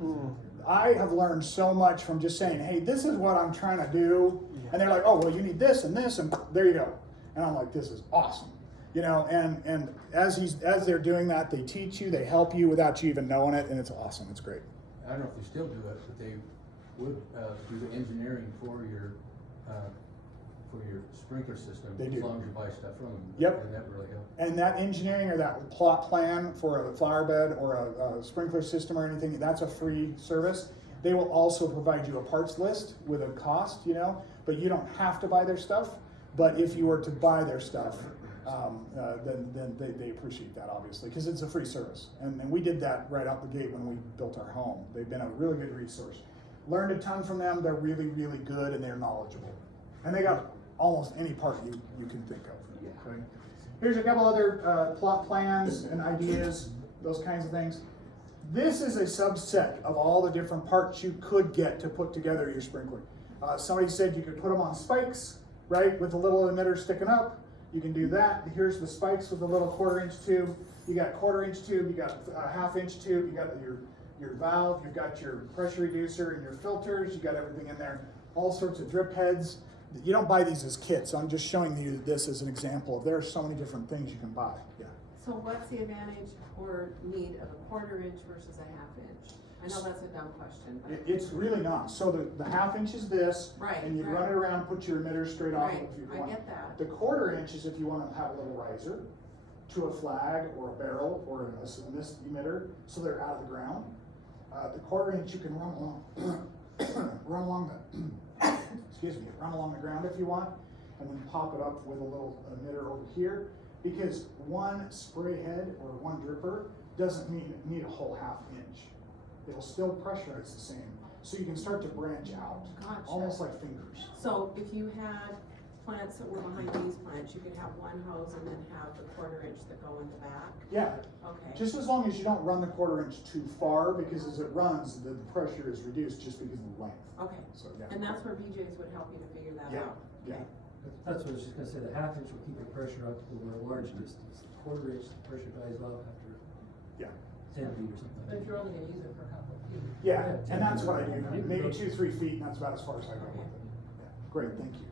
I have learned so much from just saying, hey, this is what I'm trying to do. And they're like, oh, well, you need this, and there you go. And I'm like, this is awesome. And as they're doing that, they teach you, they help you without you even knowing it, and it's awesome. It's great. I don't know if they still do it, but they would do the engineering for your sprinkler system. They do. As long as you buy stuff from them. Yep. And that really helps. And that engineering or that plot plan for a flower bed or a sprinkler system or anything, that's a free service. They will also provide you a parts list with a cost, but you don't have to buy their stuff. But if you were to buy their stuff, then they appreciate that, obviously, because it's a free service. And we did that right out the gate when we built our home. They've been a really good resource. Learned a ton from them. They're really, really good, and they're knowledgeable. And they got almost any part you can think of. Okay? Here's a couple other plot plans and ideas, those kinds of things. This is a subset of all the different parts you could get to put together your sprinkler. Somebody said you could put them on spikes, right, with a little emitter sticking up. You can do that. Here's the spikes with a little 1/4-inch tube. You got 1/4-inch tube, you got a 1/2-inch tube, you got your valve, you've got your pressure reducer and your filters, you got everything in there. All sorts of drip heads. You don't buy these as kits. I'm just showing you this as an example. There are so many different things you can buy. Yeah. So what's the advantage or need of a 1/4-inch versus a 1/2-inch? I know that's a dumb question, but. It's really not. So the 1/2-inch is this, Right, and you right. run it around, put your emitter straight off Right, if you I want. get that. The 1/4-inch is if you want to have a little riser to a flag or a barrel or a mist emitter, so they're out of the ground. The 1/4-inch you can run along run along the ground if you want, and then pop it up with a little emitter over here. because one spray head or one dripper doesn't need a whole ½ inch. It'll still pressurize the same, so you can start to branch out, Gotcha. almost like fingers. So if you had plants that were behind these plants, you could have one hose and then have the 1/4 inch that go in the back? Yeah, Okay. just as long as you don't run the 1/4 inch too far, because as it runs, the pressure is reduced just because of the length. Okay, So, yeah. and that's where BJ's would help you to figure that Yeah, out? yeah. Okay. That's what I was just gonna say, the 1/2 inch will keep the pressure up over a large distance. The 1/4 inch, the pressure dies off after Yeah. 10 feet or something. But if you're only gonna use it for a couple of feet. Yeah, and that's what I do, maybe 2-3 feet, and that's about as far as I go with it. Yeah. Great, thank you.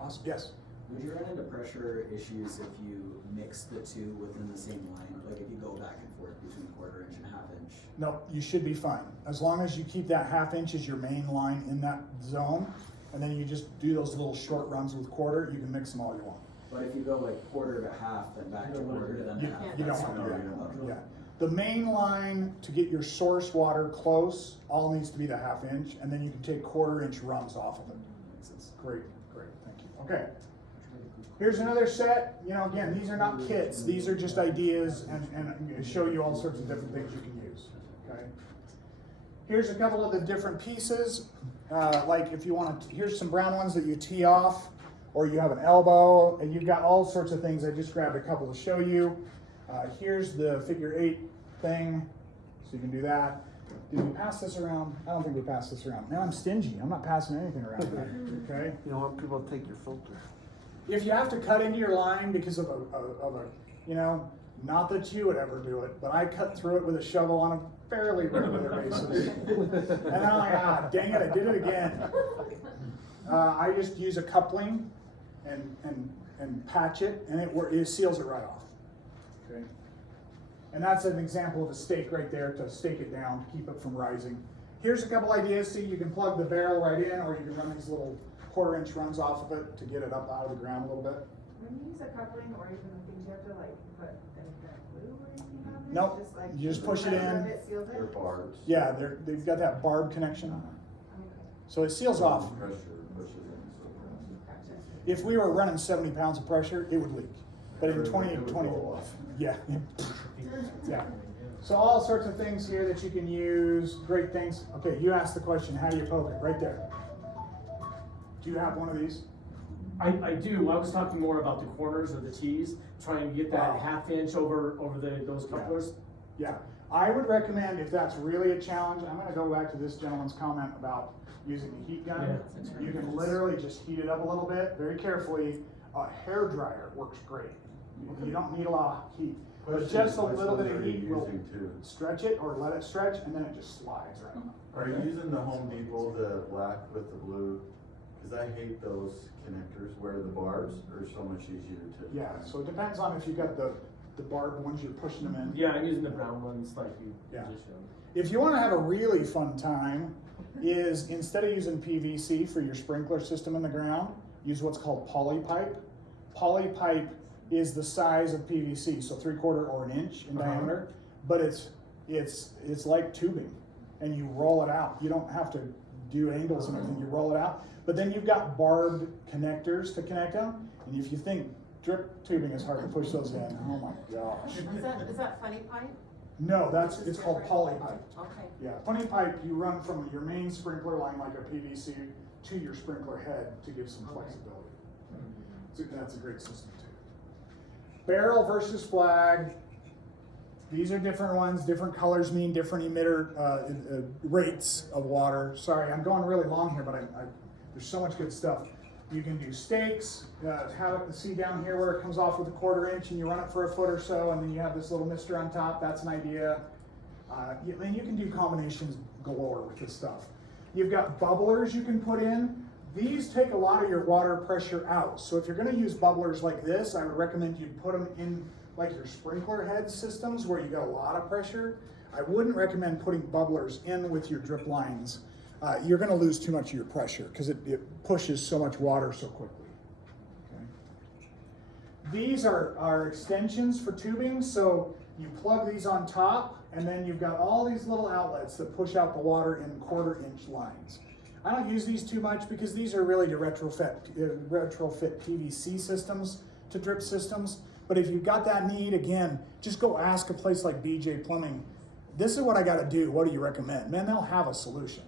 Awesome, yes? Would you run into pressure issues if you mix the two within the same line? Like if you go back and forth between 1/4 inch and 1/2 inch? No, you should be fine. As long as you keep that 1/2 inch as your main line in that zone, and then you just do those little short runs with 1/4, you can mix them all you want. But if you go like 1/4 to 1/2, then back to 1/4, then You, 1/2. you don't that's want to not do really that. allowed. Yeah. The main line to get your source water close all needs to be the 1/2 inch, and then you can take 1/4 inch runs off of it. Makes sense. Great, thank you. Okay. Here's another set. You know, again, these are not kits. These are just ideas and show you all sorts of different things you can use. Okay. Here's a couple of the different pieces. Like if you want to, here's some brown ones that you tee off, or you have an elbow, and you've got all sorts of things. I just grabbed a couple to show you. Here's the figure 8 thing, so you can do that. Did we pass this around? I don't think we passed this around. Now I'm stingy. I'm not passing anything around. Okay. You don't want people to take your filter. If you have to cut into your line because of a, you know, not that you would ever do it, but I cut through it with a shovel on a fairly regular basis. And I'm like, dang it, I did it again. I just use a coupling and patch it, and it seals it right off. Okay. And that's an example of a stake right there to stake it down, to keep it from rising. Here's a couple ideas. See, you can plug the barrel right in, or you can run these little 1/4 inch runs off of it to get it up out of the ground a little bit. When you use a coupling or even the things, you have to like put that glue or anything on it? Nope, Just like you just push it in. It seals They're it? barbs. Yeah, they've got that barb connection. Okay. So it seals off. Pressure pushes in, so Gotcha. If we were running 70 pounds of pressure, it would leak. But in It would 20, roll off. yeah. Yeah. So all sorts of things here that you can use, great things. Okay, you asked the question, how do you poke it? Right there. Do you have one of these? I do. I was talking more about the corners or the tees, trying to get that Oh. 1/2 inch over those couplers. Yeah. I would recommend, if that's really a challenge, I'm gonna go back to this gentleman's comment about using a heat gun. Yeah. You can literally just heat it up a little bit, very carefully. A hair dryer works great. You don't need a lot of heat. But just a little bit of heat will stretch it or let it stretch, and then it just slides right on. Are you using the Home Depot, the black with the blue? Cause I hate those connectors where the barbs are so much easier to. Yeah, so it depends on if you got the barbed ones you're pushing them in. Yeah, I'm using the brown ones like you Yeah. just showed. If you wanna have a really fun time, is instead of using PVC for your sprinkler system in the ground, use what's called poly pipe. Poly pipe is the size of PVC, so 3/4 or an inch in diameter, but it's like tubing, and you roll it out. You don't have to do angles and everything, you roll it out. But then you've got barbed connectors to connect them, and if you think drip tubing is hard to push those in, oh my gosh. Is that funny pipe? No, it's called poly pipe. Okay. Yeah, funny pipe, you run from your main sprinkler line like a PVC to your sprinkler head to give some flexibility. That's a great system too. Barrel versus flag. These are different ones. Different colors mean different emitter rates of water. Sorry, I'm going really long here, but there's so much good stuff. You can do stakes. Have it see down here where it comes off with a 1/4 inch, and you run it for a foot or so, and then you have this little mister on top. That's an idea. And you can do combinations galore with this stuff. You've got bubblers you can put in. These take a lot of your water pressure out. So if you're gonna use bubblers like this, I would recommend you put them in like your sprinkler head systems where you got a lot of pressure. I wouldn't recommend putting bubblers in with your drip lines. You're gonna lose too much of your pressure because it pushes so much water so quickly. Okay. These are extensions for tubing. So you plug these on top, and then you've got all these little outlets that push out the water in 1/4 inch lines. I don't use these too much because these are really to retrofit PVC systems to drip systems. But if you've got that need, again, just go ask a place like BJ Plumbing. This is what I gotta do, what do you recommend? Man, they'll have a solution.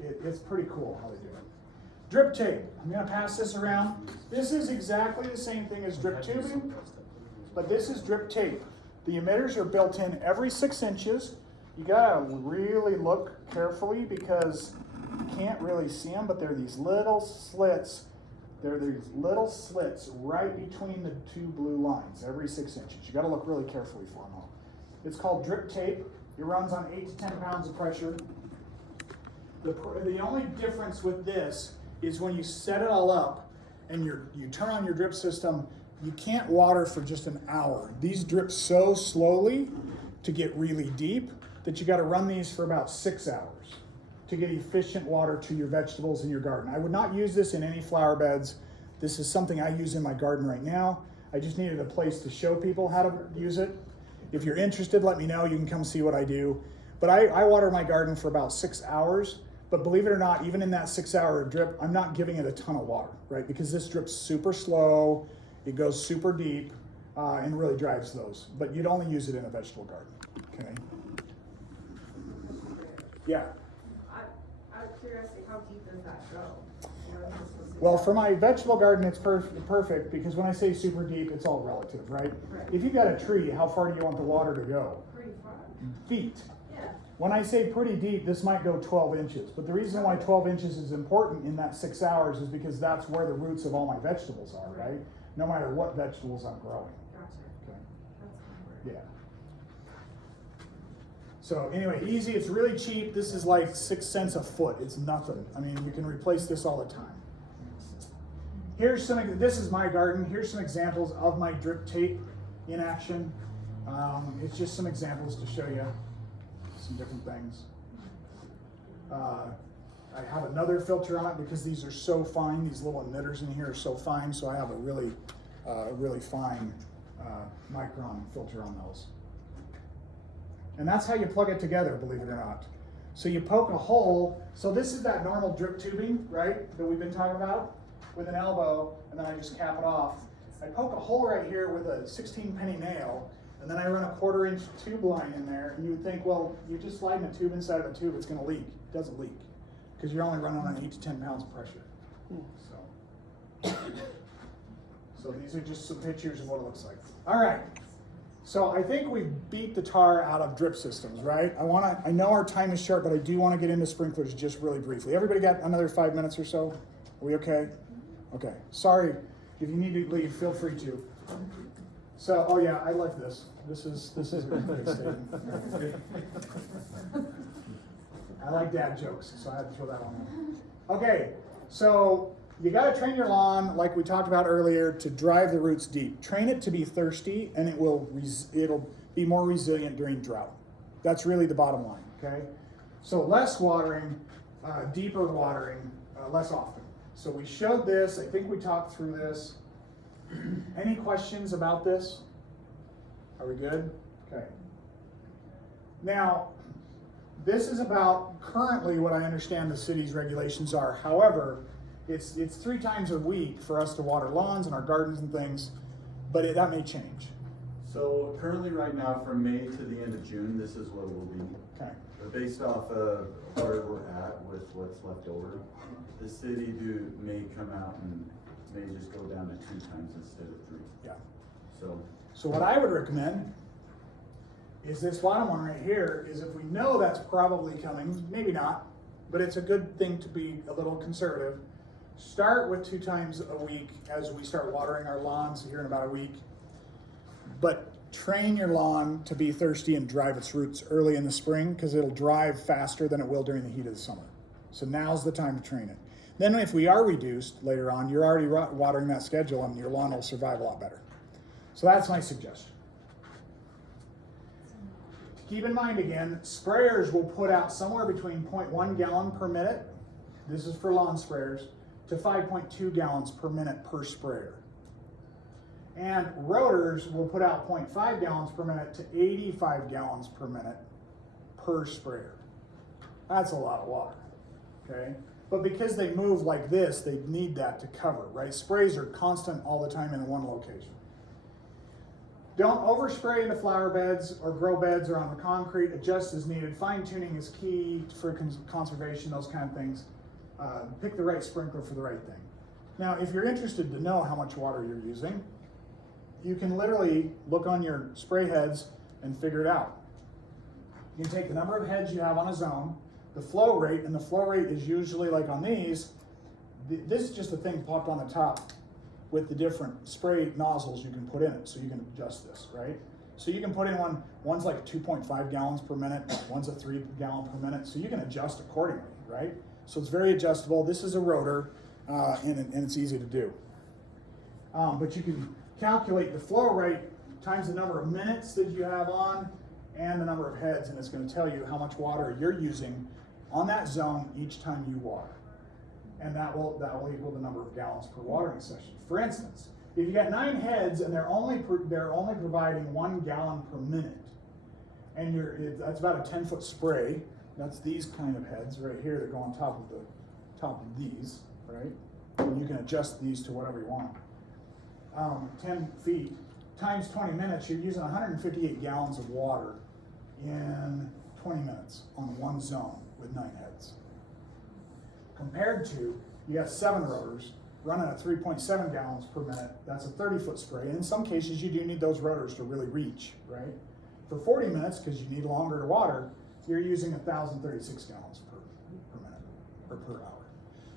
It's pretty cool how they do it. Drip tape, I'm gonna pass this around. This is exactly the same thing as drip tubing, but this is drip tape. The emitters are built in every 6 inches. You gotta really look carefully because you can't really see them, but they're these little slits. There are these little slits right between the 2 blue lines every 6 inches. You gotta look really carefully for them all. It's called drip tape. It runs on 8 to 10 pounds of pressure. The only difference with this is when you set it all up and you turn on your drip system, you can't water for just an hour. These drip so slowly to get really deep that you gotta run these for about 6 hours to get efficient water to your vegetables in your garden. I would not use this in any flower beds. This is something I use in my garden right now. I just needed a place to show people how to use it. If you're interested, let me know. You can come see what I do. But I water my garden for about 6 hours. But believe it or not, even in that 6 hour drip, I'm not giving it a ton of water, right? Because this drips super slow, it goes super deep, and really drives those. But you'd only use it in a vegetable garden, okay? Yeah. Out of curiosity, how deep does that go? Well, for my vegetable garden, it's perfect because when I say super deep, it's all relative, right? Right. If you've got a tree, how far do you want the water to go? Pretty far. Feet. Yeah. When I say pretty deep, this might go 12 inches. But the reason why 12 inches is important in that 6 hours is because that's where the roots of all my vegetables are, right? No matter what vegetables I'm growing. Gotcha. Okay. That's Yeah. So anyway, easy, it's really cheap. This is like 6 cents a foot. It's nothing. I mean, you can replace this all the time. This is my garden. Here's some examples of my drip tape in action. It's just some examples to show you some different things. I have another filter on it because these are so fine. These little emitters in here are so fine. So I have a really fine micron filter on those. And that's how you plug it together, believe it or not. So you poke a hole. So this is that normal drip tubing, right, that we've been talking about with an elbow, and then I just cap it off. I poke a hole right here with a 16-penny nail, and then I run a 1/4 inch tube line in there, and you would think, well, you're just sliding a tube inside of a tube, it's gonna leak. It doesn't leak, because you're only running on 8 to 10 pounds of pressure. So these are just some pictures of what it looks like. All right. So I think we beat the tar out of drip systems, right? I know our time is short, but I do want to get into sprinklers just really briefly. Everybody got another 5 minutes or so? Are we okay? Okay. Sorry, if you need to leave, feel free to. So, oh yeah, I like this. This is a pretty statement. I like dad jokes, so I had to throw that on there. Okay, so you got to train your lawn, like we talked about earlier, to drive the roots deep. Train it to be thirsty, and it'll be more resilient during drought. That's really the bottom line, okay? So less watering, deeper watering, less often. So we showed this. I think we talked through this. Any questions about this? Are we good? Okay. Now, this is about currently what I understand the city's regulations are. However, it's 3 times a week for us to water lawns and our gardens and things, but that may change. So currently right now from May to the end of June, this is what it will be. Okay. But based off of where we're at with what's left over, the city may come out and may just go down to 2 times instead of 3. Yeah. So what I would recommend is this bottom one right here, is if we know that's probably coming, maybe not, but it's a good thing to be a little conservative. Start with 2 times a week as we start watering our lawns here in about a week. But train your lawn to be thirsty and drive its roots early in the spring, because it'll drive faster than it will during the heat of the summer. So now's the time to train it. Then if we are reduced later on, you're already watering that schedule and your lawn will survive a lot better. So that's my suggestion. Keep in mind again, sprayers will put out somewhere between 0.1 gallon per minute, this is for lawn sprayers, to 5.2 gallons per minute per sprayer. And rotors will put out 0.5 gallons per minute to 85 gallons per minute per sprayer. That's a lot of water, okay? But because they move like this, they need that to cover, right? Sprays are constant all the time in one location. Don't overspray into flower beds or grow beds or on the concrete. Adjust as needed. Fine tuning is key for conservation, those kind of things. Pick the right sprinkler for the right thing. Now, if you're interested to know how much water you're using, you can literally look on your spray heads and figure it out. You can take the number of heads you have on a zone, the flow rate, and the flow rate is usually like on these. This is just a thing popped on the top with the different spray nozzles you can put in it, so you can adjust this, right? So you can put in one's like 2.5 gallons per minute, one's a 3 gallon per minute, so you can adjust accordingly, right? So it's very adjustable. This is a rotor, and it's easy to do. But you can calculate the flow rate times the number of minutes that you have on and the number of heads, and it's going to tell you how much water you're using on that zone each time you water. And that will equal the number of gallons per watering session. For instance, if you got 9 heads and they're only providing 1 gallon per minute, and that's about a 10-foot spray. That's these kind of heads right here that go on top of these, right? And you can adjust these to whatever you want. 10 feet times 20 minutes, you're using 158 gallons of water in 20 minutes on one zone with 9 heads. Compared to, you got 7 rotors running at 3.7 gallons per minute. That's a 30-foot spray. And in some cases, you do need those rotors to really reach, right? For 40 minutes, because you need longer to water, you're using 1,036 gallons per minute or per hour.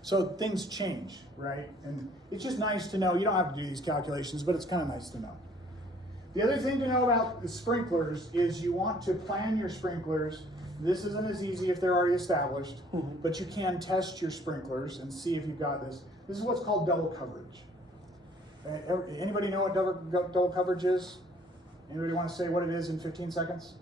So things change, right? And it's just nice to know. You don't have to do these calculations, but it's kind of nice to know. The other thing to know about the sprinklers is you want to plan your sprinklers. This isn't as easy if they're already established, but you can test your sprinklers and see if you've got this. This is what's called double coverage. Anybody know what double coverage is? Anybody want to say what it is in 15 seconds?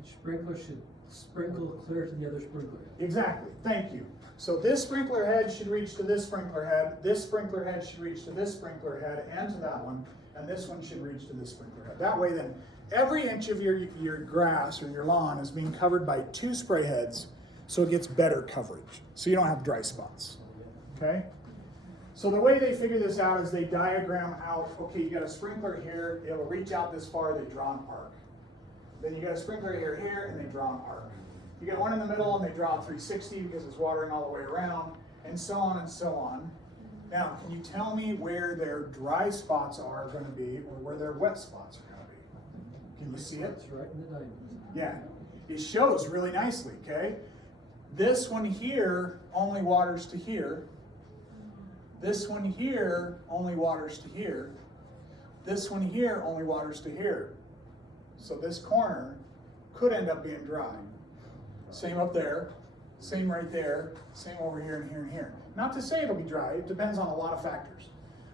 Each sprinkler should sprinkle clear to the other sprinkler. Exactly, thank you. So this sprinkler head should reach to this sprinkler head should reach to this sprinkler head and to that one, and this one should reach to this sprinkler head. That way then, every inch of your grass or your lawn is being covered by 2 spray heads, so it gets better coverage. So you don't have dry spots, okay? So the way they figure this out is they diagram out, okay, you got a sprinkler here, it'll reach out this far, they draw an arc. Then you got a sprinkler here, and they draw an arc. You got one in the middle, and they draw a 360 because it's watering all the way around, and so on and so on. Now, can you tell me where their dry spots are going to be, or where their wet spots are going to be? Can you see it? It's right in the diamond. Yeah, it shows really nicely, okay? This one here only waters to here. This one here only waters to here. This one here only waters to here. So this corner could end up being dry. Same up there, same right there, same over here and here and here. Not to say it'll be dry, it depends on a lot of factors.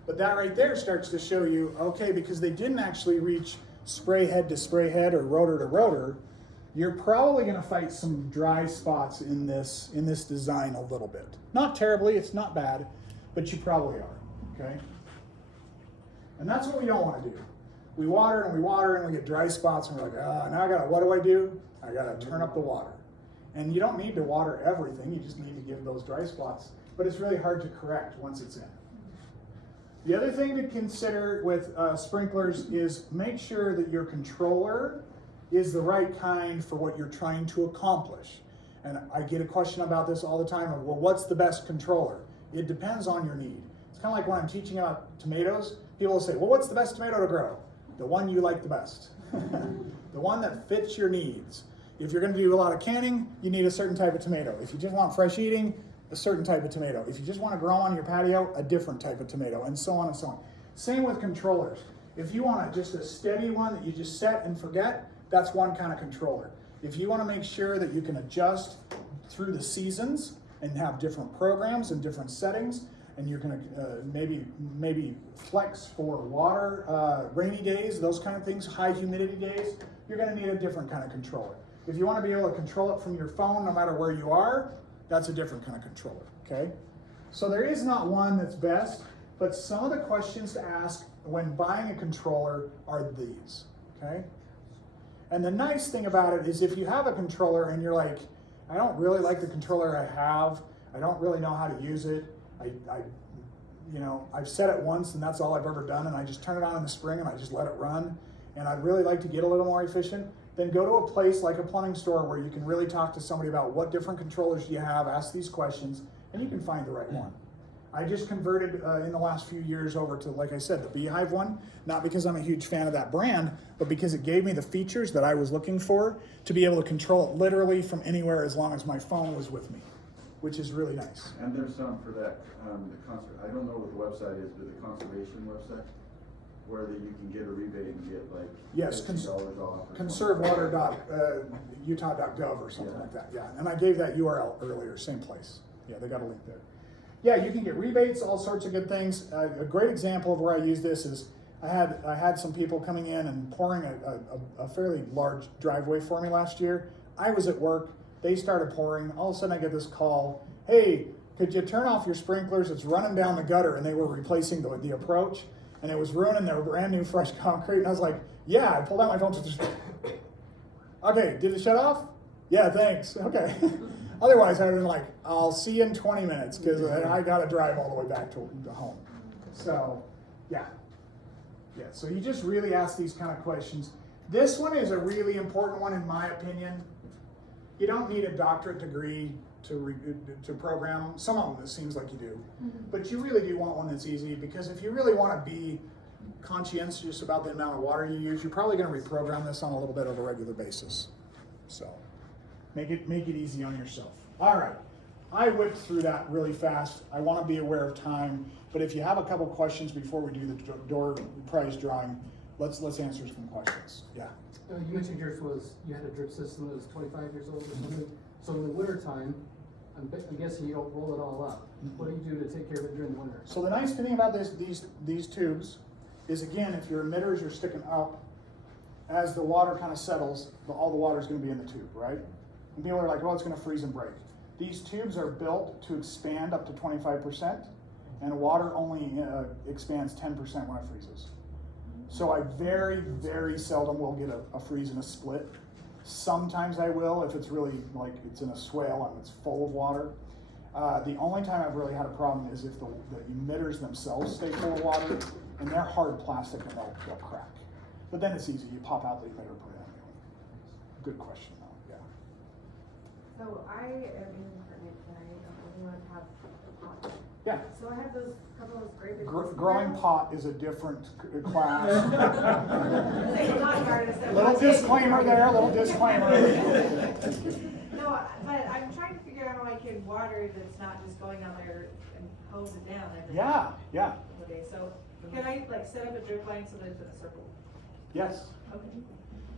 But that right there starts to show you, okay, because they didn't actually reach spray head to spray head or rotor to rotor, you're probably going to fight some dry spots in this design a little bit. Not terribly, it's not bad, but you probably are, okay? And that's what we don't want to do. We water and we get dry spots and we're like, now what do? I got to turn up the water. And you don't need to water everything, you just need to give those dry spots. But it's really hard to correct once it's in. The other thing to consider with sprinklers is make sure that your controller is the right kind for what you're trying to accomplish. And I get a question about this all the time of, well, what's the best controller? It depends on your need. It's kind of like when I'm teaching about tomatoes, people will say, well, what's the best tomato to grow? The one you like the best. The one that fits your needs. If you're going to do a lot of canning, you need a certain type of tomato. If you just want fresh eating, a certain type of tomato. If you just want to grow on your patio, a different type of tomato, and so on and so on. Same with controllers. If you want just a steady one that you just set and forget, that's one kind of controller. If you want to make sure that you can adjust through the seasons and have different programs and different settings, and you're going to maybe flex for water, rainy days, those kind of things, high humidity days, you're going to need a different kind of controller. If you want to be able to control it from your phone no matter where you are, that's a different kind of controller, okay? So there is not one that's best, but some of the questions to ask when buying a controller are these, okay? And the nice thing about it is if you have a controller and you're like, I don't really like the controller I have, I don't really know how to use it, you know, I've set it once and that's all I've ever done, and I just turn it on in the spring and I just let it run, and I'd really like to get a little more efficient, then go to a place like a plumbing store where you can really talk to somebody about what different controllers do you have, ask these questions, and you can find the right one. I just converted in the last few years over to, like I said, the Beehive one, not because I'm a huge fan of that brand, but because it gave me the features that I was looking for to be able to control it literally from anywhere as long as my phone was with me, which is really nice. And there's some for that, I don't know what the website is, but the conservation website, where that you can get a rebate and get like Yes, $50 off. conservewater.utah.gov or something like that, yeah. And I gave that URL earlier, same place. Yeah, they got a link there. Yeah, you can get rebates, all sorts of good things. A great example of where I use this is I had some people coming in and pouring a fairly large driveway for me last year. I was at work, they started pouring, all of a sudden I get this call, hey, could you turn off your sprinklers? It's running down the gutter, and they were replacing the approach, and it was ruining their brand new fresh concrete, and I was like, yeah, I pulled out my phone, okay, did it shut off? Yeah, thanks, okay. Otherwise, I would have been like, I'll see you in 20 minutes because I got to drive all the way back to home. So, yeah. Yeah, so you just really ask these kind of questions. This one is a really important one in my opinion. You don't need a doctorate degree to program them. Some of them it seems like you do. But you really do want one that's easy, because if you really want to be conscientious about the amount of water you use, you're probably going to reprogram this on a little bit of a regular basis. So. Make it easy on yourself. All right, I whipped through that really fast. I want to be aware of time, but if you have a couple questions before we do the door prize drawing, let's answer some questions. Yeah. You mentioned yours was, you had a drip system that was 25 years old or something. So in the winter time, I'm guessing you don't roll it all up. What do you do to take care of it during the winter? So the nice thing about these tubes is, again, if your emitters are sticking up, as the water kind of settles, all the water is going to be in the tube, right? And people are like, well, it's going to freeze and break. These tubes are built to expand up to 25%, and water only expands 10% when it freezes. So I very, very seldom will get a freeze and a split. Sometimes I will if it's really like it's in a swale and it's full of water. The only time I've really had a problem is if the emitters themselves stay full of water, and they're hard plastic and they'll crack. But then it's easy. You pop out the emitter, put it in. Good question. So I am in apartment and I want to have a pot. Yeah. So I have those couple of great big growing pot is a different class. Little little disclaimer there, little disclaimer. No, but I'm trying to figure out how I can water that's not just going on there and hose it down every Yeah. day. So can I like set up a drip line so that it's in a circle? Yes. Okay.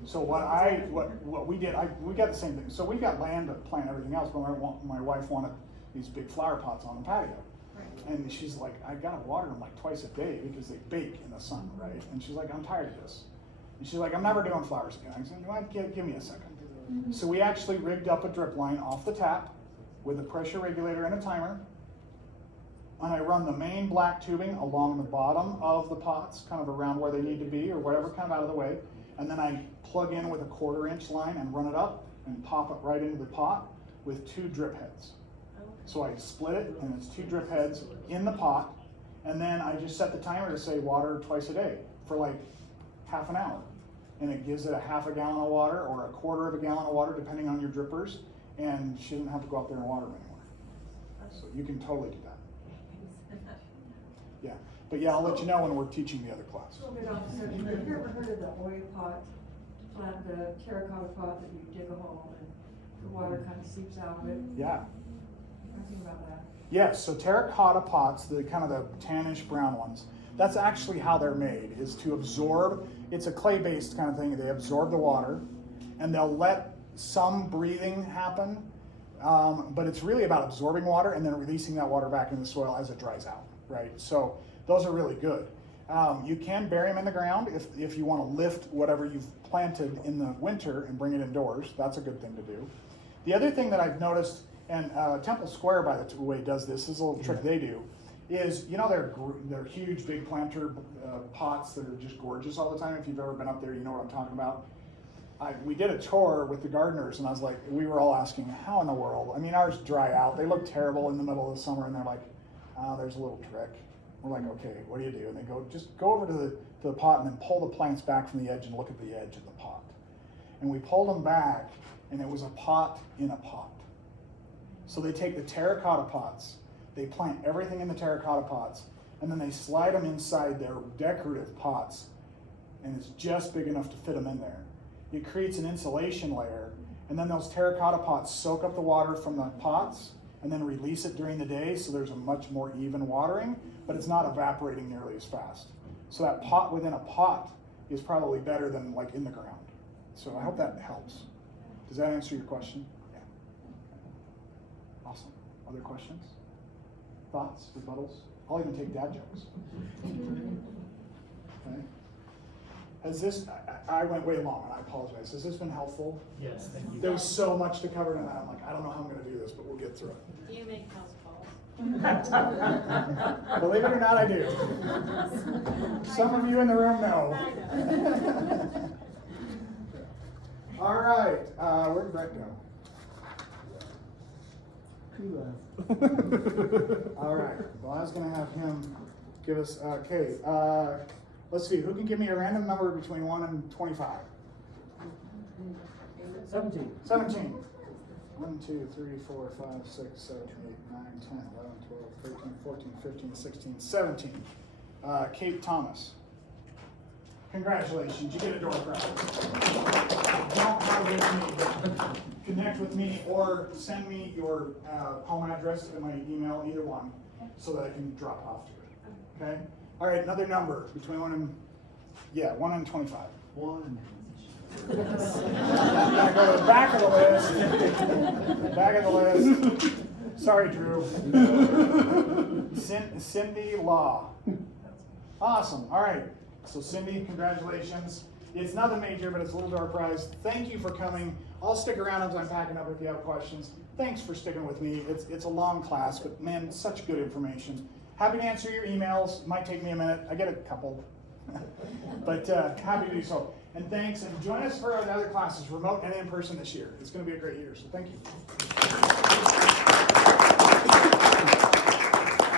So what we did, we got the same thing. So we got land to plant everything else, but my wife wanted these big flower pots on the patio. Right. And she's like, I gotta water them like twice a day because they bake in the sun, right? And she's like, I'm tired of this. And she's like, I'm never doing flowers again. I said, well, give me a second. So we actually rigged up a drip line off the tap with a pressure regulator and a timer. And I run the main black tubing along the bottom of the pots, kind of around where they need to be or whatever, kind of out of the way. And then I plug in with a 1/4-inch line and run it up and pop it right into the pot with 2 drip heads. So I split it and it's 2 drip heads in the pot. And then I just set the timer to say water twice a day for like half an hour. And it gives it a half a gallon of water or a 1/4 of a gallon of water, depending on your drippers. And she doesn't have to go out there and water them anymore. So you can totally do that. Yeah, but yeah, I'll let you know when we're teaching the other class. Have you ever heard of the oil pot, the terracotta pot that you dig a hole and the water kind of seeps out of it? Yeah. Think about that. Yes, so terracotta pots, the kind of the tannish brown ones, that's actually how they're made, is to absorb, it's a clay-based kind of thing, they absorb the water, and they'll let some breathing happen, but it's really about absorbing water and then releasing that water back in the soil as it dries out, right? So those are really good. You can bury them in the ground if you want to lift whatever you've planted in the winter and bring it indoors. That's a good thing to do. The other thing that I've noticed, and Temple Square, by the way, does this is a little trick they do, is, you know, they're huge, big planter pots that are just gorgeous all the time. If you've ever been up there, you know what I'm talking about. We did a tour with the gardeners, and I was like, we were all asking, how in the world? I mean, ours dry out. They look terrible in the middle of the summer, and they're like, oh, there's a little trick. We're like, okay, what do you do? And they go, just go over to the pot and then pull the plants back from the edge and look at the edge of the pot. And we pulled them back, and it was a pot in a pot. So they take the terracotta pots, they plant everything in the terracotta pots, and then they slide them inside their decorative pots, and it's just big enough to fit them in there. It creates an insulation layer, and then those terracotta pots soak up the water from the pots and then release it during the day, so there's a much more even watering, but it's not evaporating nearly as fast. So that pot within a pot is probably better than like in the ground. So I hope that helps. Does that answer your question? Yeah. Awesome. Other questions? Thoughts? Rebuttals? I'll even take dad jokes. Okay. Has this, I went way long and I apologize. Has this been helpful? Yes, thank you. There was so much to cover tonight. I'm like, I don't know how I'm going to do this, but we'll get through it. You make house calls. Believe it or not, I do. Some of you in the room know. All right, where'd Brett go? He left. All right, well, I was going to have him give us, okay, let's see, who can give me a random number between 1 and 25? 17. 17. 1, 2, 3, 4, 5, 6, 7, 8, 9, 10, 11, 12, 13, 14, 15, 16, 17. Kate Thomas. Congratulations, you get a door prize. Don't hesitate to connect with me or send me your home address and my email, either one, so that I can drop off to it. Okay? All right, another number between 1 and 25. 1. I'm gonna go to the back of the list. Back of the list. Sorry, Drew. Cindy Law. Awesome. All right. So Cindy, congratulations. It's nothing major, but it's a little door prize. Thank you for coming. I'll stick around as I'm packing up if you have questions. Thanks for sticking with me. It's a long class, but man, such good information. Happy to answer your emails. Might take me a minute. I get a couple. But happy to do so. And thanks, and join us for our other classes, remote and in person this year. It's going to be a great year, so thank you.